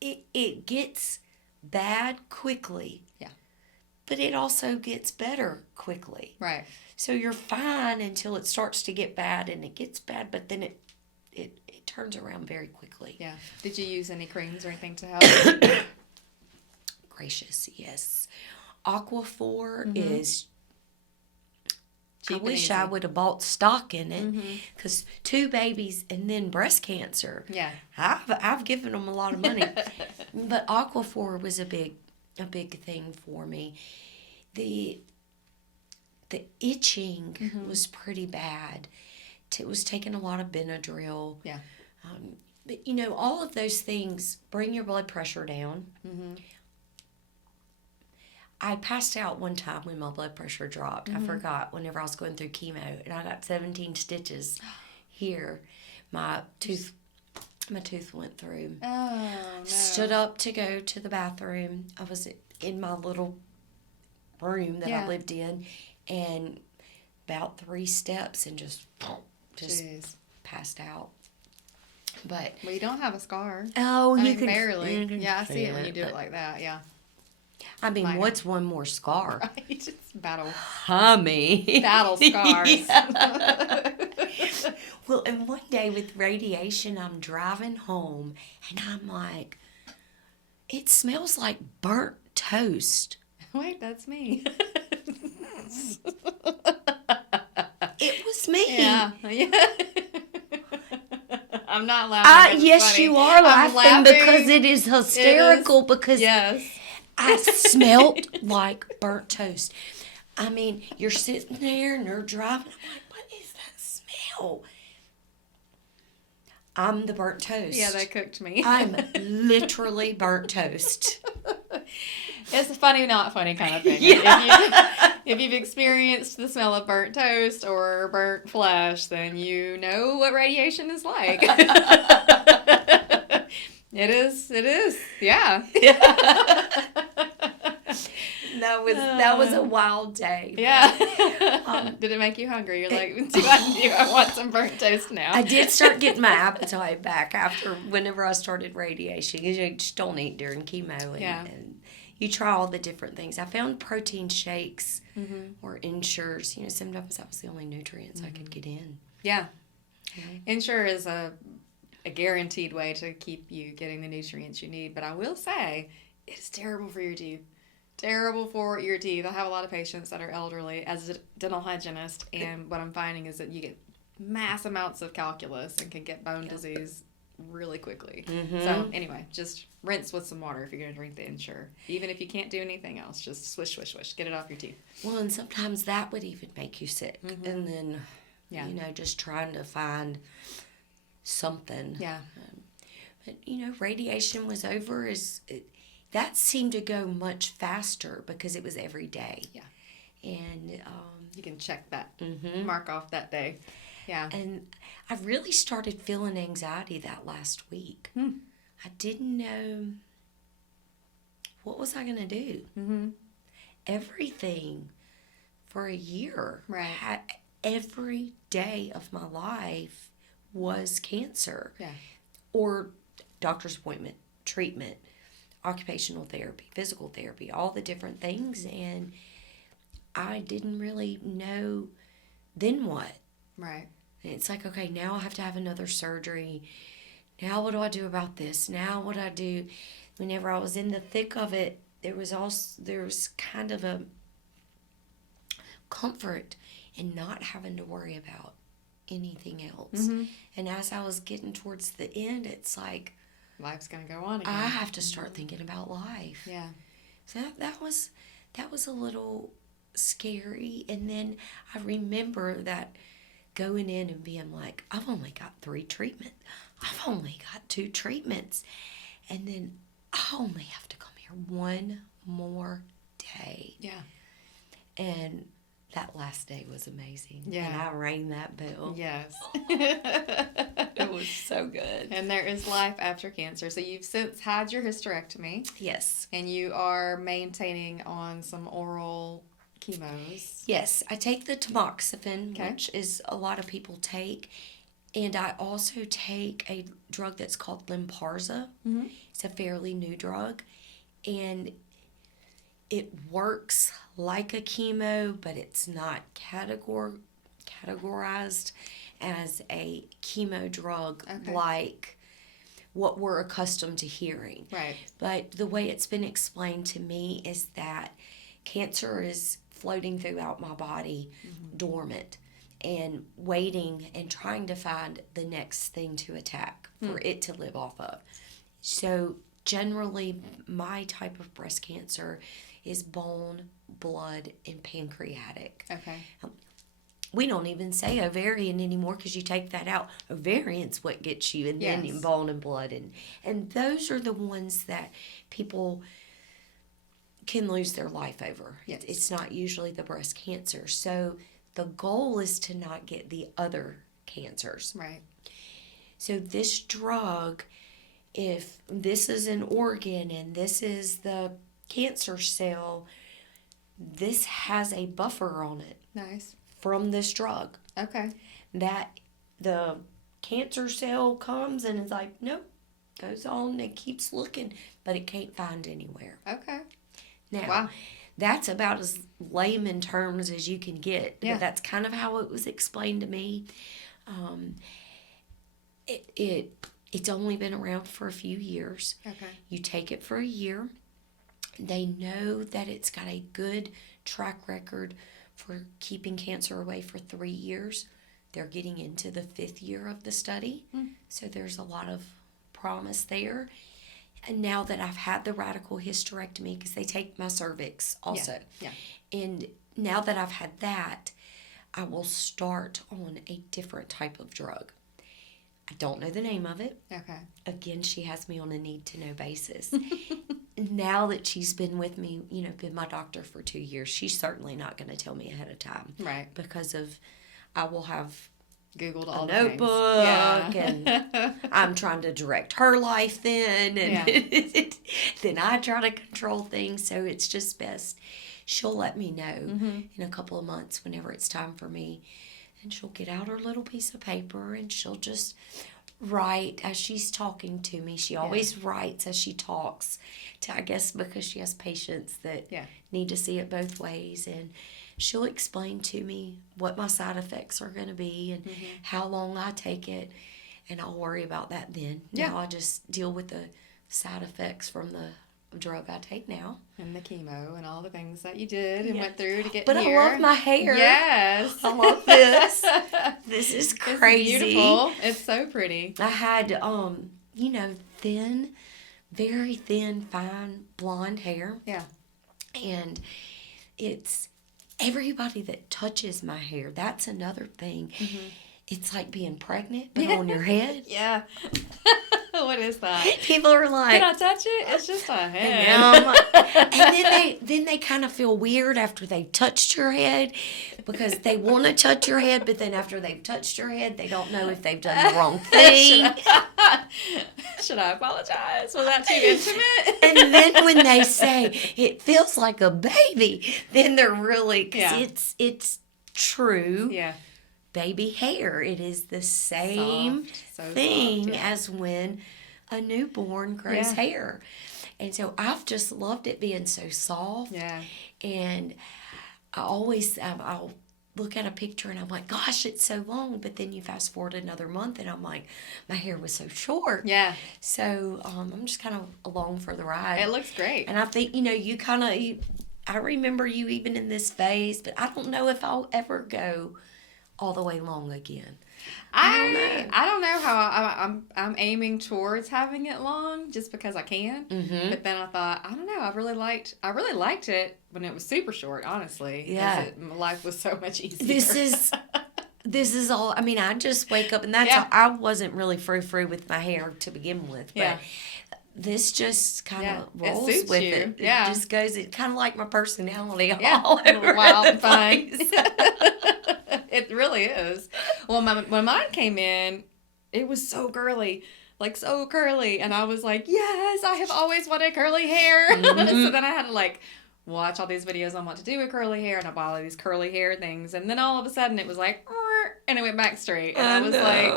It gets bad quickly. Yeah. But it also gets better quickly. Right. So you're fine until it starts to get bad, and it gets bad, but then it turns around very quickly. Yeah. Did you use any creams or anything to help? Gracious, yes. Aquaphor is. Cheap I and wish easy. I would have bought stock in it, because 2 babies and then breast cancer. Yeah. I've given them a lot of money, but Aquaphor was a big thing for me. The itching was pretty bad. It was taking a lot of Benadryl. Yeah. But all of those things bring your blood pressure down. I passed out one time when my blood pressure dropped. I forgot whenever I was going through chemo, and I got 17 stitches here. My tooth went through. Oh, no. Stood up to go to the bathroom. I was in my little room that I lived in, and about 3 steps and just Jeez. passed out. But Well, you don't have a scar. oh, I you mean, can barely. you can Yeah, I see it feel when you do but- it like that. Yeah. I mean, minor. what's one more scar? Right. It's battle Hummy. scars. Yeah. Well, and one day with radiation, I'm driving home, and I'm like, it smells like burnt toast. Wait, that's me. It was me. Yeah. Yeah. I'm not laughing. 'cause it's Yes, funny. you are I'm laughing because it is hysterical, because Yes. I smelt like burnt toast. I mean, you're sitting there and you're driving. I'm like, what is that smell? I'm the burnt toast. Yeah, they cooked me. I'm literally burnt toast. It's a funny, not funny kind of thing. Yeah. If you've experienced the smell of burnt toast or burnt flesh, then you know what radiation is like. It is. Yeah. That was a wild day. Yeah. Did it make you hungry? You're like, do I want some burnt toast now? I did start getting my appetite back after whenever I started radiation, because you just don't eat during chemo, and you try all the different things. I found protein shakes or Ensures. Sometimes that was the only nutrients I could get in. Yeah. Ensure is a guaranteed way to keep you getting the nutrients you need, but I will say it's terrible for your teeth. Terrible for your teeth. I have a lot of patients that are elderly as a dental hygienist, and what I'm finding is that you get mass amounts of calculus and can get bone disease really quickly. So anyway, just rinse with some water if you're going to drink the Ensure. Even if you can't do anything else, just swish, swish, swish. Get it off your teeth. Well, and sometimes that would even make you sick. And then, just trying to find something. Yeah. But, radiation was over. That seemed to go much faster because it was every day. Yeah. And you can check that, mark off that day. Yeah. And I really started feeling anxiety that last week. I didn't know what was I going to do? Mm-hmm. Everything for a year. Right. Every day of my life was cancer. Yeah. Or doctor's appointment, treatment, occupational therapy, physical therapy, all the different things. And I didn't really know then what. Right. And it's like, okay, now I have to have another surgery. Now what do I do about this? Now what do I do? Whenever I was in the thick of it, there was kind of a comfort in not having to worry about anything else. Mm-hmm. And as I was getting towards the end, it's like Life's going to go on again. I have to start thinking about life. Yeah. So that was a little scary. And then I remember that going in and being like, I've only got 3 treatments. I've only got 2 treatments. And then I only have to come here one more day. Yeah. And that last day was amazing. Yeah. And I rang that bell. Yes. It was so good. And there is life after cancer. So you've since had your hysterectomy. Yes. And you are maintaining on some oral chemos. Yes. I take the tamoxifen, Okay. which is a lot of people take. And I also take a drug that's called Lynparza. Mm-hmm. It's a fairly new drug. And it works like a chemo, but it's not categorized as a chemo drug Okay. like what we're accustomed to hearing. Right. But the way it's been explained to me is that cancer is floating throughout my body, dormant, and waiting and trying to find the next thing to attack for it to live off of. So generally, my type of breast cancer is bone, blood, and pancreatic. Okay. We don't even say ovarian anymore because you take that out. Ovarian's what gets you, and then Yes. bone and blood. And those are the ones that people can lose their life over. Yes. It's not usually the breast cancer. So the goal is to not get the other cancers. Right. So this drug, if this is an organ and this is the cancer cell, this has a buffer on it Nice. from this drug. Okay. That the cancer cell comes and is like, nope, goes on and keeps looking, but it can't find anywhere. Okay. Now, Wow. that's about as layman terms as you can get. Yeah. But that's kind of how it was explained to me. It's only been around for a few years. Okay. You take it for a year. They know that it's got a good track record for keeping cancer away for 3 years. They're getting into the 5th year of the study. So there's a lot of promise there. And now that I've had the radical hysterectomy, because they take my cervix also. Yeah. And now that I've had that, I will start on a different type of drug. I don't know the name of it. Okay. Again, she has me on a need-to-know basis. Now that she's been with me, been my doctor for 2 years, she's certainly not going to tell me ahead of time. Right. Because I will have Googled all a the notebook, things. and I'm trying to direct her life then, and then I try to control things, so it's just best. She'll let me know in a couple of months whenever it's time for me, and she'll get out her little piece of paper, and she'll just write as she's talking to me. She always writes as she talks, I guess because she has patients that need to see it both ways, and she'll explain to me what my side effects are going to be and how long I take it, and I'll worry about that then. Yeah. Now I just deal with the side effects from the drug I take now. And the chemo and all the things that you did and went through to get But here. I love my hair. Yes. I love this. This is crazy. It's beautiful. It's so pretty. I had, thin, very thin, fine blonde hair. Yeah. And it's everybody that touches my hair. That's another thing. It's like being pregnant, but on your head. Yeah. What is that? People are like, can I touch it? It's just a head. and then they kind of feel weird after they've touched your head because they want to touch your head, but then after they've touched your head, they don't know if they've done the wrong thing. Should I apologize? Was that too intimate? And then when they say it feels like a baby, then they're really, because it's true. Yeah. Baby hair. It is the same thing as when a newborn grows hair. And so I've just loved it being so soft. Yeah. And I always, I'll look at a picture and I'm like, gosh, it's so long. But then you fast forward another month and I'm like, my hair was so short. Yeah. So I'm just kind of along for the ride. It looks great. And I think, you kind of, I remember you even in this phase, but I don't know if I'll ever go all the way long again. I don't know how I'm aiming towards having it long just because I can. Mm-hmm. But then I thought, I don't know. I really liked it when it was super short, honestly. Yeah. My life was so much easier. This is all, I mean, I just wake up and that's all, I wasn't really frou-frou with my hair to begin with. But this just kind of rolls with it. Yeah. It just goes, it's kind of like my personality all over wild and fun. place. It really is. Well, when mine came in, it was so curly. Like, so curly. And I was like, yes, I have always wanted curly hair. Mm-hmm. So then I had to, watch all these videos on what to do with curly hair. And I bought all these curly hair things. And then all of a sudden, it was like, and it went back straight. And I was like,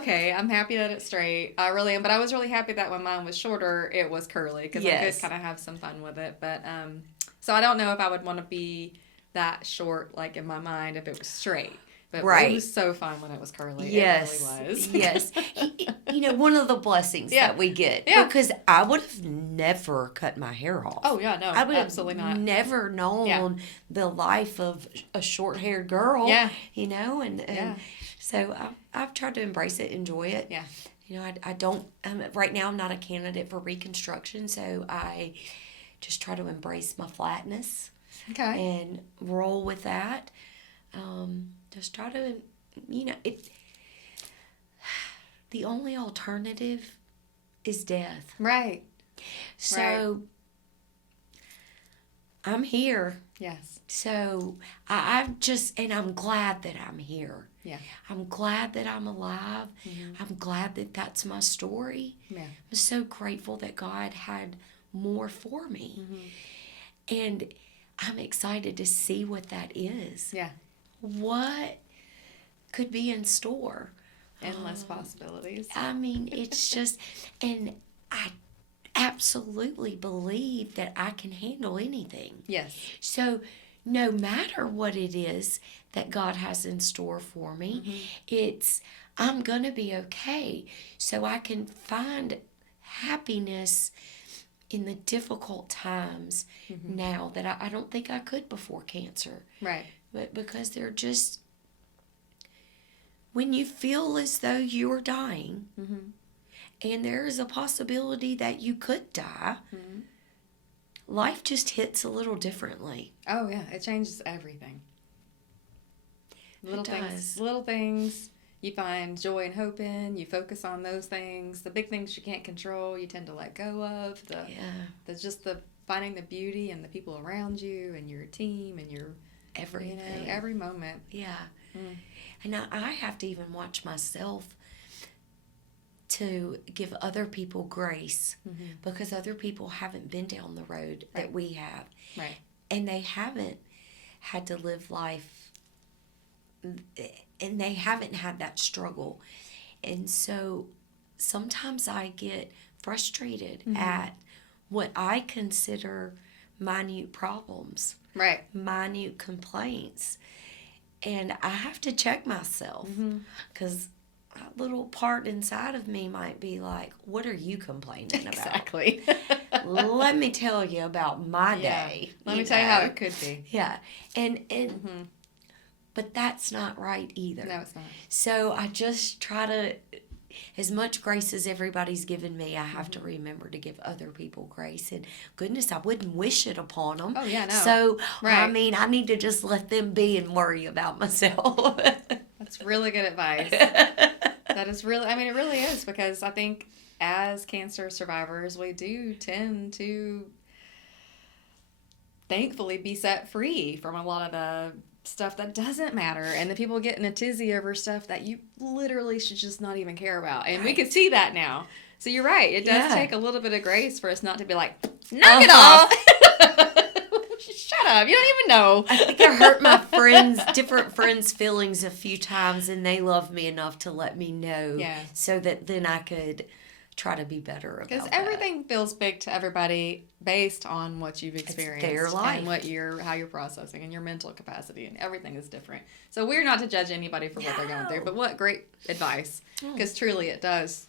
okay, I'm happy that it's straight. I really am. But I was really happy that when mine was shorter, it was curly. Because I could kind of have some fun with it. But, so I don't know if I would want to be that short, in my mind, if it was straight. But it was so fun when it was curly. Yes. It really was. Yes. One of the blessings that we get. Yeah. Because I would have never cut my hair off. Oh, yeah, no, I would absolutely have not. never known the life of a short-haired girl. Yeah. And so I've tried to embrace it, enjoy it. Yeah. I don't, right now I'm not a candidate for reconstruction, so I just try to embrace my flatness. Okay. And roll with that. Just try to, the only alternative is death. Right. So, I'm here. Yes. So, I'm glad that I'm here. Yeah. I'm glad that I'm alive. Mm-hmm. I'm glad that that's my story. Yeah. I'm so grateful that God had more for me. Mm-hmm. And I'm excited to see what that is. Yeah. What could be in store? Endless possibilities. I mean, it's just, and I absolutely believe that I can handle anything. Yes. So no matter what it is that God has in store for me, I'm going to be okay. So I can find happiness in the difficult times now that I don't think I could before cancer. Right. But because they're just, when you feel as though you're dying, and there is a possibility that you could die, life just hits a little differently. Oh, yeah. It changes everything. Little things you find joy and hope in. You focus on those things. The big things you can't control, you tend to let go of. The finding the beauty in the people around you and your team and your everything. Every moment. Yeah. And I have to even watch myself to give other people grace because other people haven't been down the road that we have. Right. And they haven't had to live life, and they haven't had that struggle. And so sometimes I get frustrated at what I consider minute problems. Right. Minute complaints. And I have to check myself because a little part inside of me might be like, what are you complaining about? Exactly. Let me tell you about my day. Let me tell you how it could be. Yeah. And but that's not right either. No, it's not. So I just try to, as much grace as everybody's given me, I have to remember to give other people grace. And goodness, I wouldn't wish it upon them. Oh, yeah, no. So, I mean, I need to just let them be and worry about myself. That's really good advice. That is really, it really is, because I think as cancer survivors, we do tend to thankfully be set free from a lot of the stuff that doesn't matter, and the people get in a tizzy over stuff that you literally should just not even care about, and we can see that now. So you're right, it does take a little bit of grace for us not to be like, knock it off. Shut up, you don't even know. I think I hurt my different friends' feelings a few times, and they love me enough to let me know, so that then I could try to be better about it. Because everything feels big to everybody based on what you've experienced, it's their life, and how you're processing, and your mental capacity, and everything is different. So we're not to judge anybody for what they're going through, but what great advice! Because truly, it does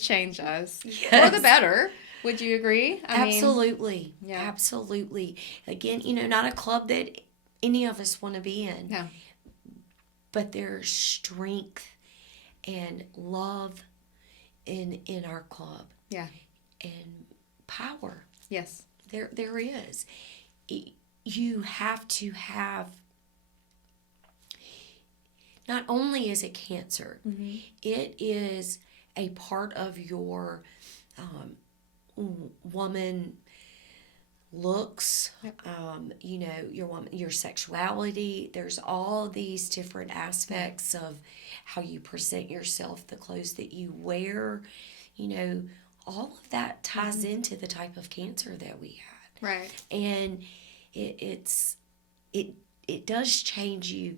change us for the better. Would you agree? Absolutely. Absolutely. Again, not a club that any of us want to be in. No. But there's strength and love in our club. Yeah. And power. Yes. There is. You have to have, not only is it cancer, it is a part of your woman looks, your sexuality. There's all these different aspects of how you present yourself, the clothes that you wear, all of that ties into the type of cancer that we had. Right. And it does change you,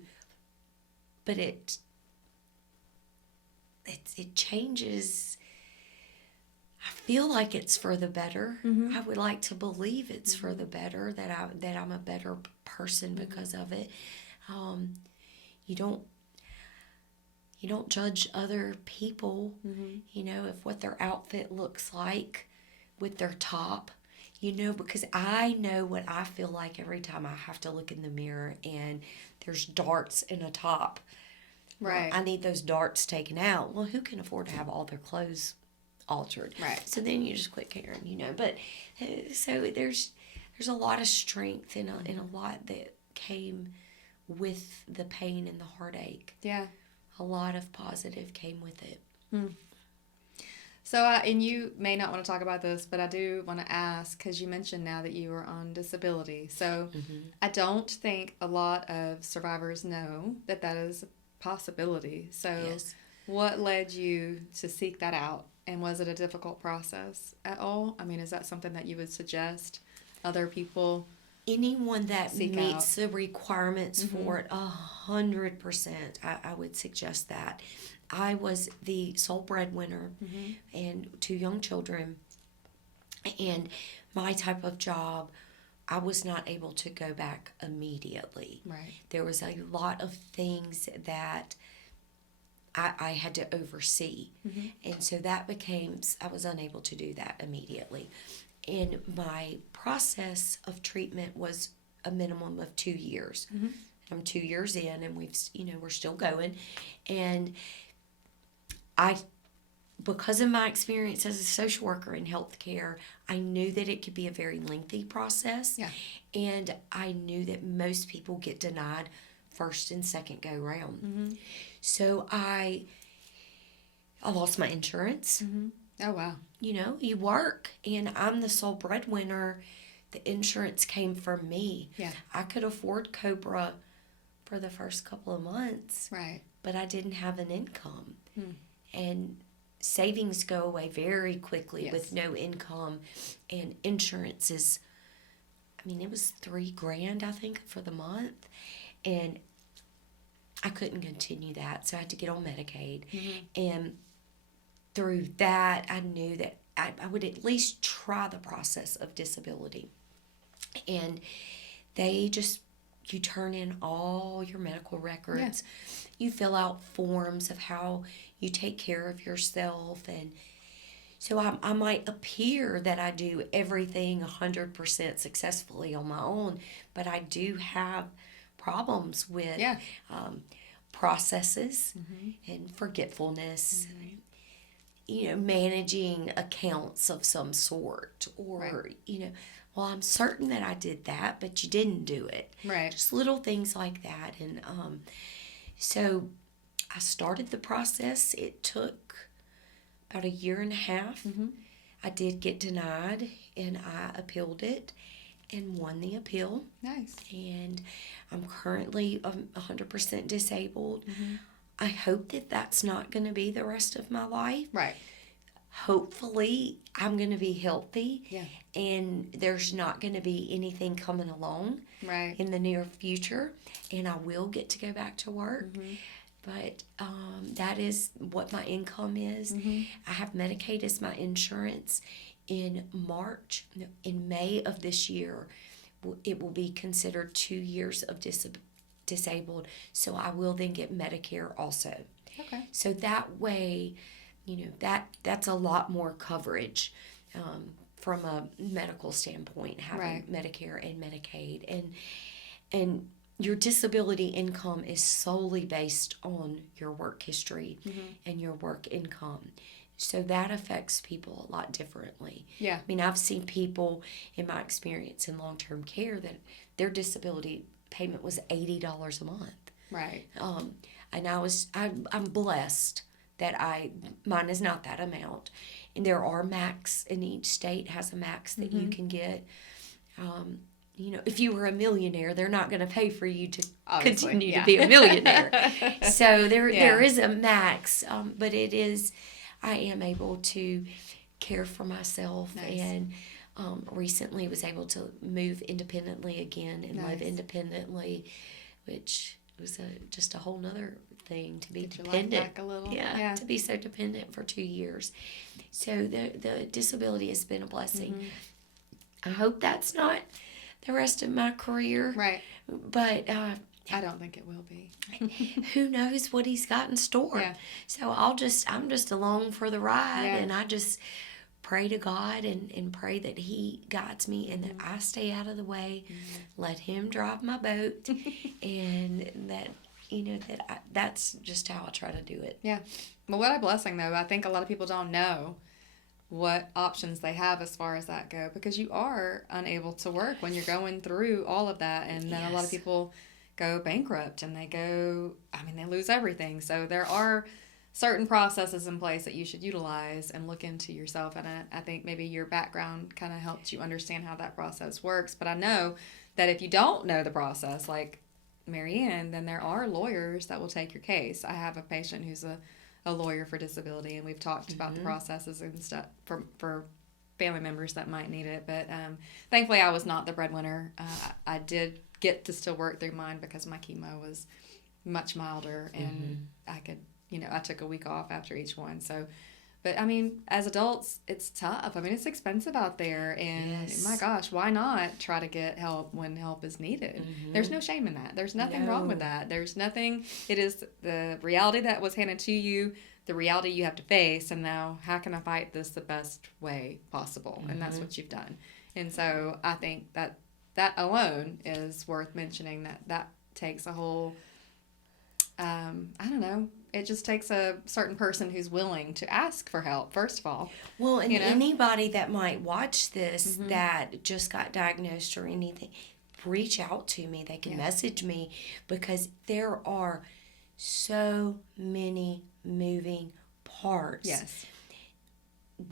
but it changes. I feel like it's for the better. I would like to believe it's for the better, that I'm a better person because of it. You don't judge other people, if what their outfit looks like with their top, because I know what I feel like every time I have to look in the mirror and there's darts in a top. Right. Well, I need those darts taken out. Well, who can afford to have all their clothes altered? Right. So then you just quit caring, But so there's a lot of strength and a lot that came with the pain and the heartache. Yeah. A lot of positive came with it. So, and you may not want to talk about this, but I do want to ask, because you mentioned now that you are on disability. So I don't think a lot of survivors know that is a possibility. So what led you to seek that out? And was it a difficult process at all? I mean, is that something that you would suggest other people? Anyone that meets the requirements for it, 100%, I would suggest that. I was the sole breadwinner and 2 young children, and my type of job, I was not able to go back immediately. Right. There was a lot of things that I had to oversee, and so that I was unable to do that immediately. And my process of treatment was a minimum of 2 years. I'm 2 years in, and we're still going. And because of my experience as a social worker in healthcare, I knew that it could be a very lengthy process. Yeah. And I knew that most people get denied first and second go round. So I lost my insurance. Oh, wow. You work, and I'm the sole breadwinner. The insurance came from me. Yeah. I could afford COBRA for the first couple of months. Right. But I didn't have an income. And savings go away very quickly with no income. And insurance is, it was $3,000, I think, for the month. And I couldn't continue that, so I had to get on Medicaid. And through that, I knew that I would at least try the process of disability. And you turn in all your medical records. You fill out forms of how you take care of yourself. And so I might appear that I do everything 100% successfully on my own, but I do have problems with processes and forgetfulness. Managing accounts of some sort, or well, I'm certain that I did that, but you didn't do it. Right. Just little things like that. And so I started the process. It took about a year and a half. Mm-hmm. I did get denied, and I appealed it and won the appeal. Nice. And I'm currently 100% disabled. Mm-hmm. I hope that that's not going to be the rest of my life. Right. Hopefully, I'm going to be healthy. Yeah. And there's not going to be anything coming along Right. in the near future. And I will get to go back to work. Mm-hmm. But that is what my income is. Mm-hmm. I have Medicaid as my insurance. In May of this year, it will be considered 2 years of disabled. So I will then get Medicare also. Okay. So that way, that's a lot more coverage from a medical standpoint, having Right. Medicare and Medicaid. And your disability income is solely based on your work history Mm-hmm. and your work income. So that affects people a lot differently. Yeah. I mean, I've seen people in my experience in long-term care that their disability payment was $80 a month. Right. And I'm blessed that mine is not that amount. And there are max, and each state has a max that you can get. If you were a millionaire, they're not going to pay for you to Obviously, continue yeah. to be a millionaire. So there Yeah. is a max, but I am able to care for myself. Nice. And recently was able to move independently again and live Nice. independently, which was just a whole nother thing to be Get your life dependent. back a little. Yeah, to be so dependent for 2 years. So the disability has been a blessing. Mm-hmm. I hope that's not the rest of my career. Right. But I don't think it will be. who knows what he's got in store. Yeah. So I'm just along for the ride, Yeah. and I just pray to God and pray that he guides me and that I stay out of the way, let him drive my boat, and that that's just how I try to do it. Yeah. Well, what a blessing, though. I think a lot of people don't know what options they have as far as that go, because you are unable to work when you're going through all of that. And then a lot of people go bankrupt and they lose everything. So there are certain processes in place that you should utilize and look into yourself. And I think maybe your background kind of helps you understand how that process works. But I know that if you don't know the process, like Marianne, then there are lawyers that will take your case. I have a patient who's a lawyer for disability, and we've talked about the processes and stuff for family members that might need it. But thankfully, I was not the breadwinner. I did get to still work through mine because my chemo was much milder, and I could, I took a week off after each one. So, but I mean, as adults, it's tough. I mean, it's expensive out there, and my gosh, why not try to get help when help is needed? There's no shame in that. There's nothing wrong with that. There's nothing. It is the reality that was handed to you, the reality you have to face, and now how can I fight this the best way possible? And that's what you've done. And so I think that alone is worth mentioning, that takes a whole, I don't know, it just takes a certain person who's willing to ask for help, first of all. Well, and anybody that might watch this that just got diagnosed or anything, reach out to me. They can message me, because there are so many moving parts. Yes.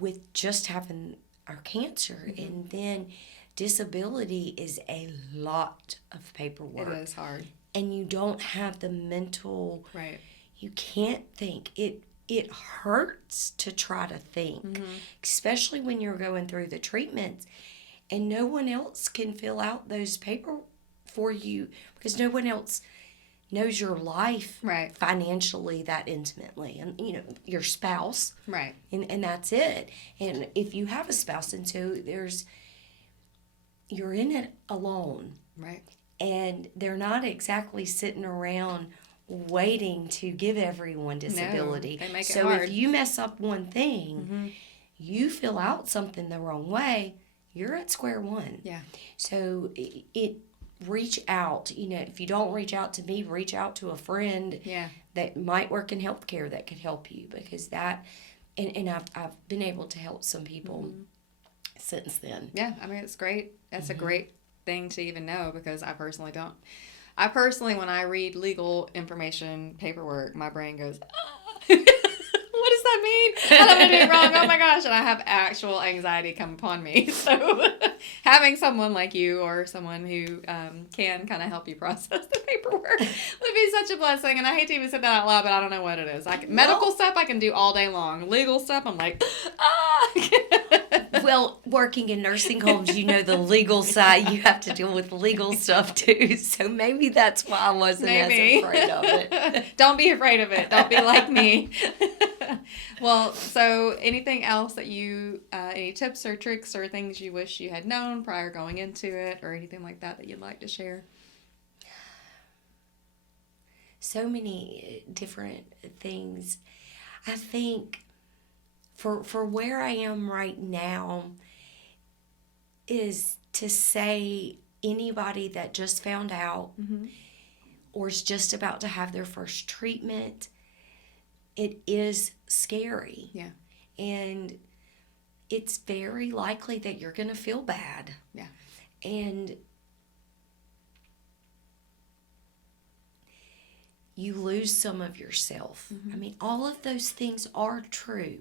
With just having our cancer, and then disability is a lot of paperwork. It is hard. And you don't have the mental. Right. You can't think. It hurts to try to think, especially when you're going through the treatments, and no one else can fill out those paper for you, because no one else knows your life financially that intimately, and your spouse, right, and that's it. And if you have a spouse, and so you're in it alone, right, and they're not exactly sitting around waiting to give everyone disability. No, they make it so hard. If you mess up one thing, you fill out something the wrong way, you're at square one. Yeah. So it reach out. If you don't reach out to me, reach out to a friend that might work in healthcare that could help you, because that, and I've been able to help some people since then. Yeah, I mean, it's great. That's a great thing to even know, because I personally don't. When I read legal information paperwork, my brain goes, what does that mean? I don't want to do it wrong. Oh my gosh. And I have actual anxiety come upon me. So having someone like you or someone who can kind of help you process the paperwork would be such a blessing. And I hate to even say that out loud, but I don't know what it is. Medical stuff I can do all day long. Legal stuff, I'm like, Well, working in nursing homes, the legal side, you have to deal with legal stuff too. So maybe that's why I wasn't as afraid of it. Don't be afraid of it. Don't be like me. Well, so anything else that any tips or tricks or things you wish you had known prior going into it or anything like that you'd like to share? So many different things. I think for where I am right now is to say anybody that just found out or is just about to have their first treatment, it is scary. Yeah. And it's very likely that you're going to feel bad. Yeah. And you lose some of yourself. I mean, all of those things are true.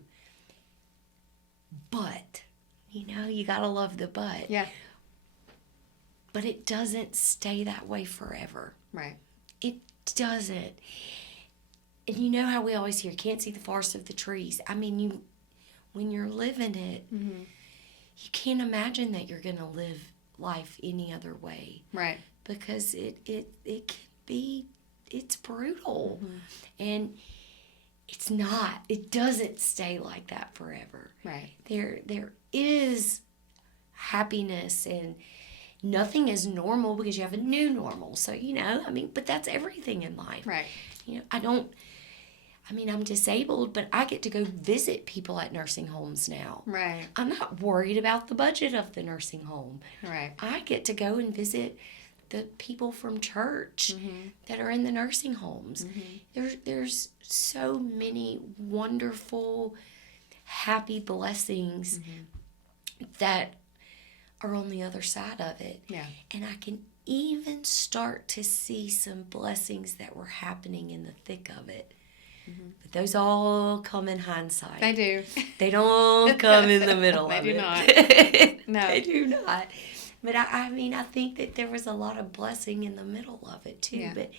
But, you got to love the but. Yeah. But it doesn't stay that way forever. Right. It doesn't. And you know how we always hear, can't see the forest of the trees. I mean, when you're living it, you can't imagine that you're going to live life any other way. Right. Because it can be, it's brutal. And it's not. It doesn't stay like that forever. Right. There is happiness, and nothing is normal because you have a new normal. So, but that's everything in life. Right. I'm disabled, but I get to go visit people at nursing homes now. Right. I'm not worried about the budget of the nursing home. Right. I get to go and visit the people from church that are in the nursing homes. There's so many wonderful, happy blessings that are on the other side of it. Yeah. And I can even start to see some blessings that were happening in the thick of it. But those all come in hindsight. They do. They don't come in the middle of it. They do not. No. They do not. But I think that there was a lot of blessing in the middle of it too. Yeah. But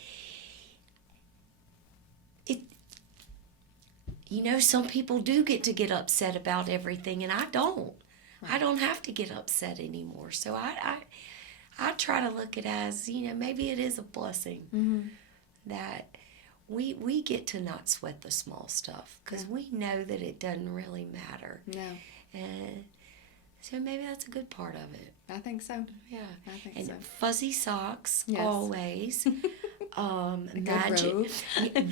some people do get upset about everything, and I don't. Right. I don't have to get upset anymore. So I try to look at it as, maybe it is a blessing that we get to not sweat the small stuff because we know that it doesn't really matter. No. And so maybe that's a good part of it. I think so. Yeah. I think and so. Fuzzy socks, yes. Always. Magic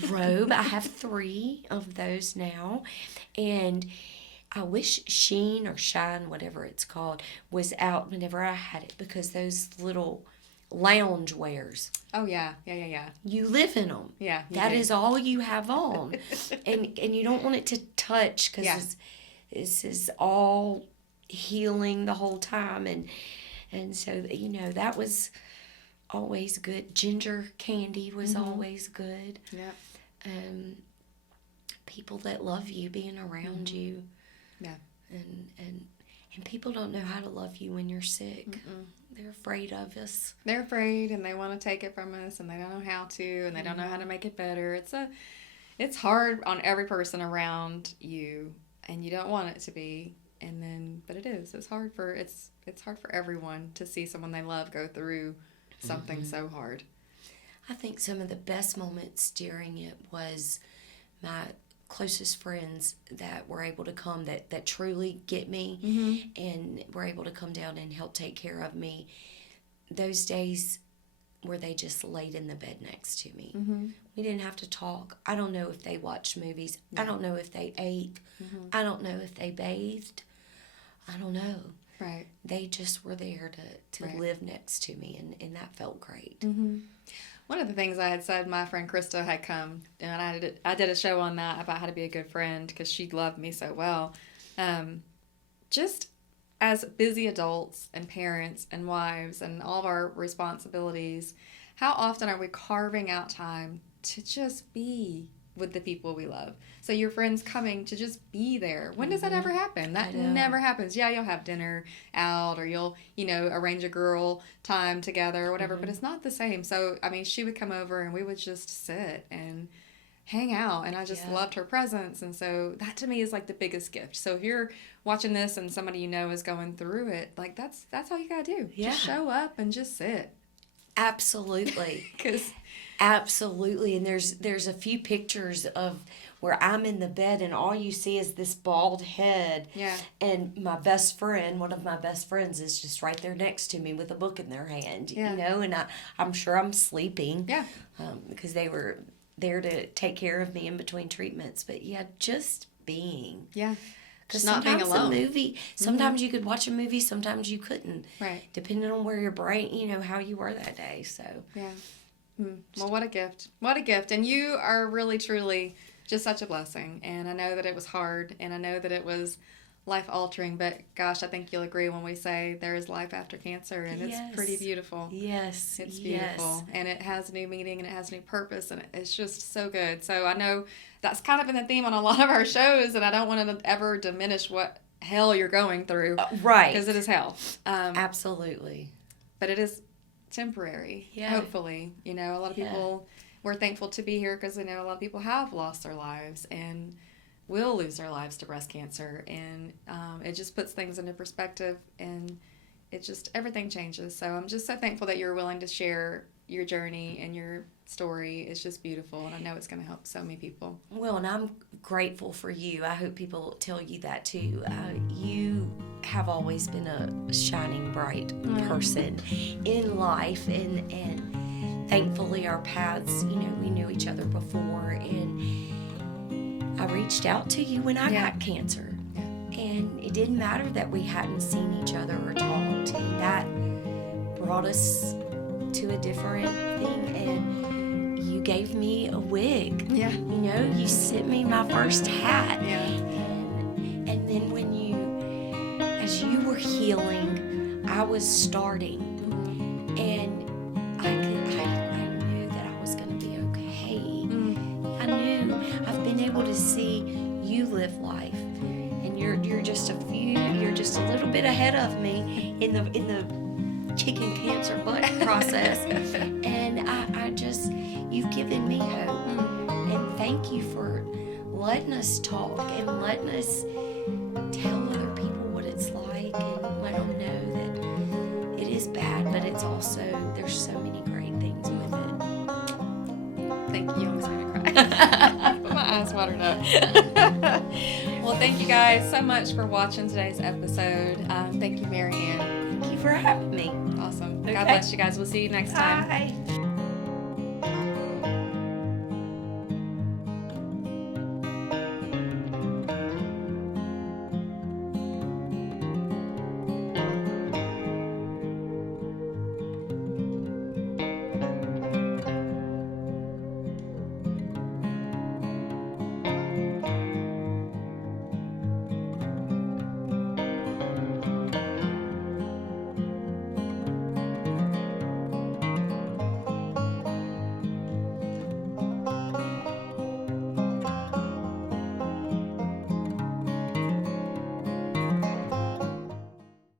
robe. I have 3 of those now. And I wish Sheen or Shine, whatever it's called, was out whenever I had it because those little lounge wears. Oh, yeah. You live in them. Yeah. That is all you have on. and you don't want it to touch because this is all healing the whole time. And so, that was always good. Ginger candy was always good. Yeah. People that love you, being around you. Yeah. And people don't know how to love you when you're sick. They're afraid of us. They're afraid, and they want to take it from us, and they don't know how to, and they don't know how to make it better. It's hard on every person around you, and you don't want it to be. But it is. It's hard for everyone to see someone they love go through something so hard. I think some of the best moments during it was my closest friends that were able to come that truly get me and were able to come down and help take care of me. Those days where they just laid in the bed next to me. We didn't have to talk. I don't know if they watched movies. I don't know if they ate. I don't know if they bathed. I don't know. Right. They just were there to live next to me, and that felt great. One of the things I had said, my friend Krista had come, and I did a show on that about how to be a good friend because she loved me so well. Just as busy adults and parents and wives and all of our responsibilities, how often are we carving out time to just be with the people we love. So your friends coming to just be there. When does that ever happen? That I know. never happens. Yeah, you'll have dinner out, or you'll, arrange a girl time together or whatever, but it's not the same. So, I mean, she would come over and we would just sit and hang out, and I just loved her presence. And so that to me is like the biggest gift. So if you're watching this and somebody is going through it, like that's all you gotta do. Yeah. Just show up and just sit. Absolutely. 'Cause Absolutely. And there's a few pictures of where I'm in the bed and all you see is this bald head. Yeah. And one of my best friends is just right there next to me with a book in their hand, and I'm sure I'm sleeping. Yeah. Because they were there to take care of me in between treatments. But yeah, just being. Yeah. Because not being alone. Sometimes you could watch a movie, sometimes you couldn't. Right. Depending on where your brain, how you were that day. So. Yeah. Well, what a gift. What a gift. And you are really, truly just such a blessing. And I know that it was hard, and I know that it was life-altering, but gosh, I think you'll agree when we say there is life after cancer, and it's pretty beautiful. Yes. It's beautiful. Yes. And it has a new meaning, and it has a new purpose, and it's just so good. So I know that's kind of been the theme on a lot of our shows, and I don't want to ever diminish what hell you're going through. Right. Because it is hell. Absolutely. But it is temporary, hopefully. A lot of people, we're thankful to be here because we know a lot of people have lost their lives and will lose their lives to breast cancer, and it just puts things into perspective, and it just, everything changes. So I'm just so thankful that you're willing to share your journey and your story. It's just beautiful, and I know it's going to help so many people. Well, and I'm grateful for you. I hope people tell you that too. You have always been a shining bright person in life, and thankfully our paths, we knew each other before, and I reached out to you when I got cancer, and it didn't matter that we hadn't seen each other or talked, and that brought us to a different thing, and you gave me a wig. Yeah. You sent me my first hat. Yeah. And then as you were healing, I was starting, and I knew that I was going to be okay. I knew I've been able to see you live life, and you're just a little bit ahead of me in the kicking cancer butt process, and I just, you've given me hope, and thank you for letting us talk and letting us tell other people what it's like, and let them know that it is bad, but it's also, there's so many great things with it. Thank you. You almost made me cry. My eyes watered up. Well, thank you guys so much for watching today's episode. Thank you, Mary Ann. Thank you for having me. Awesome. Okay. God bless you guys. We'll see you next time. Bye.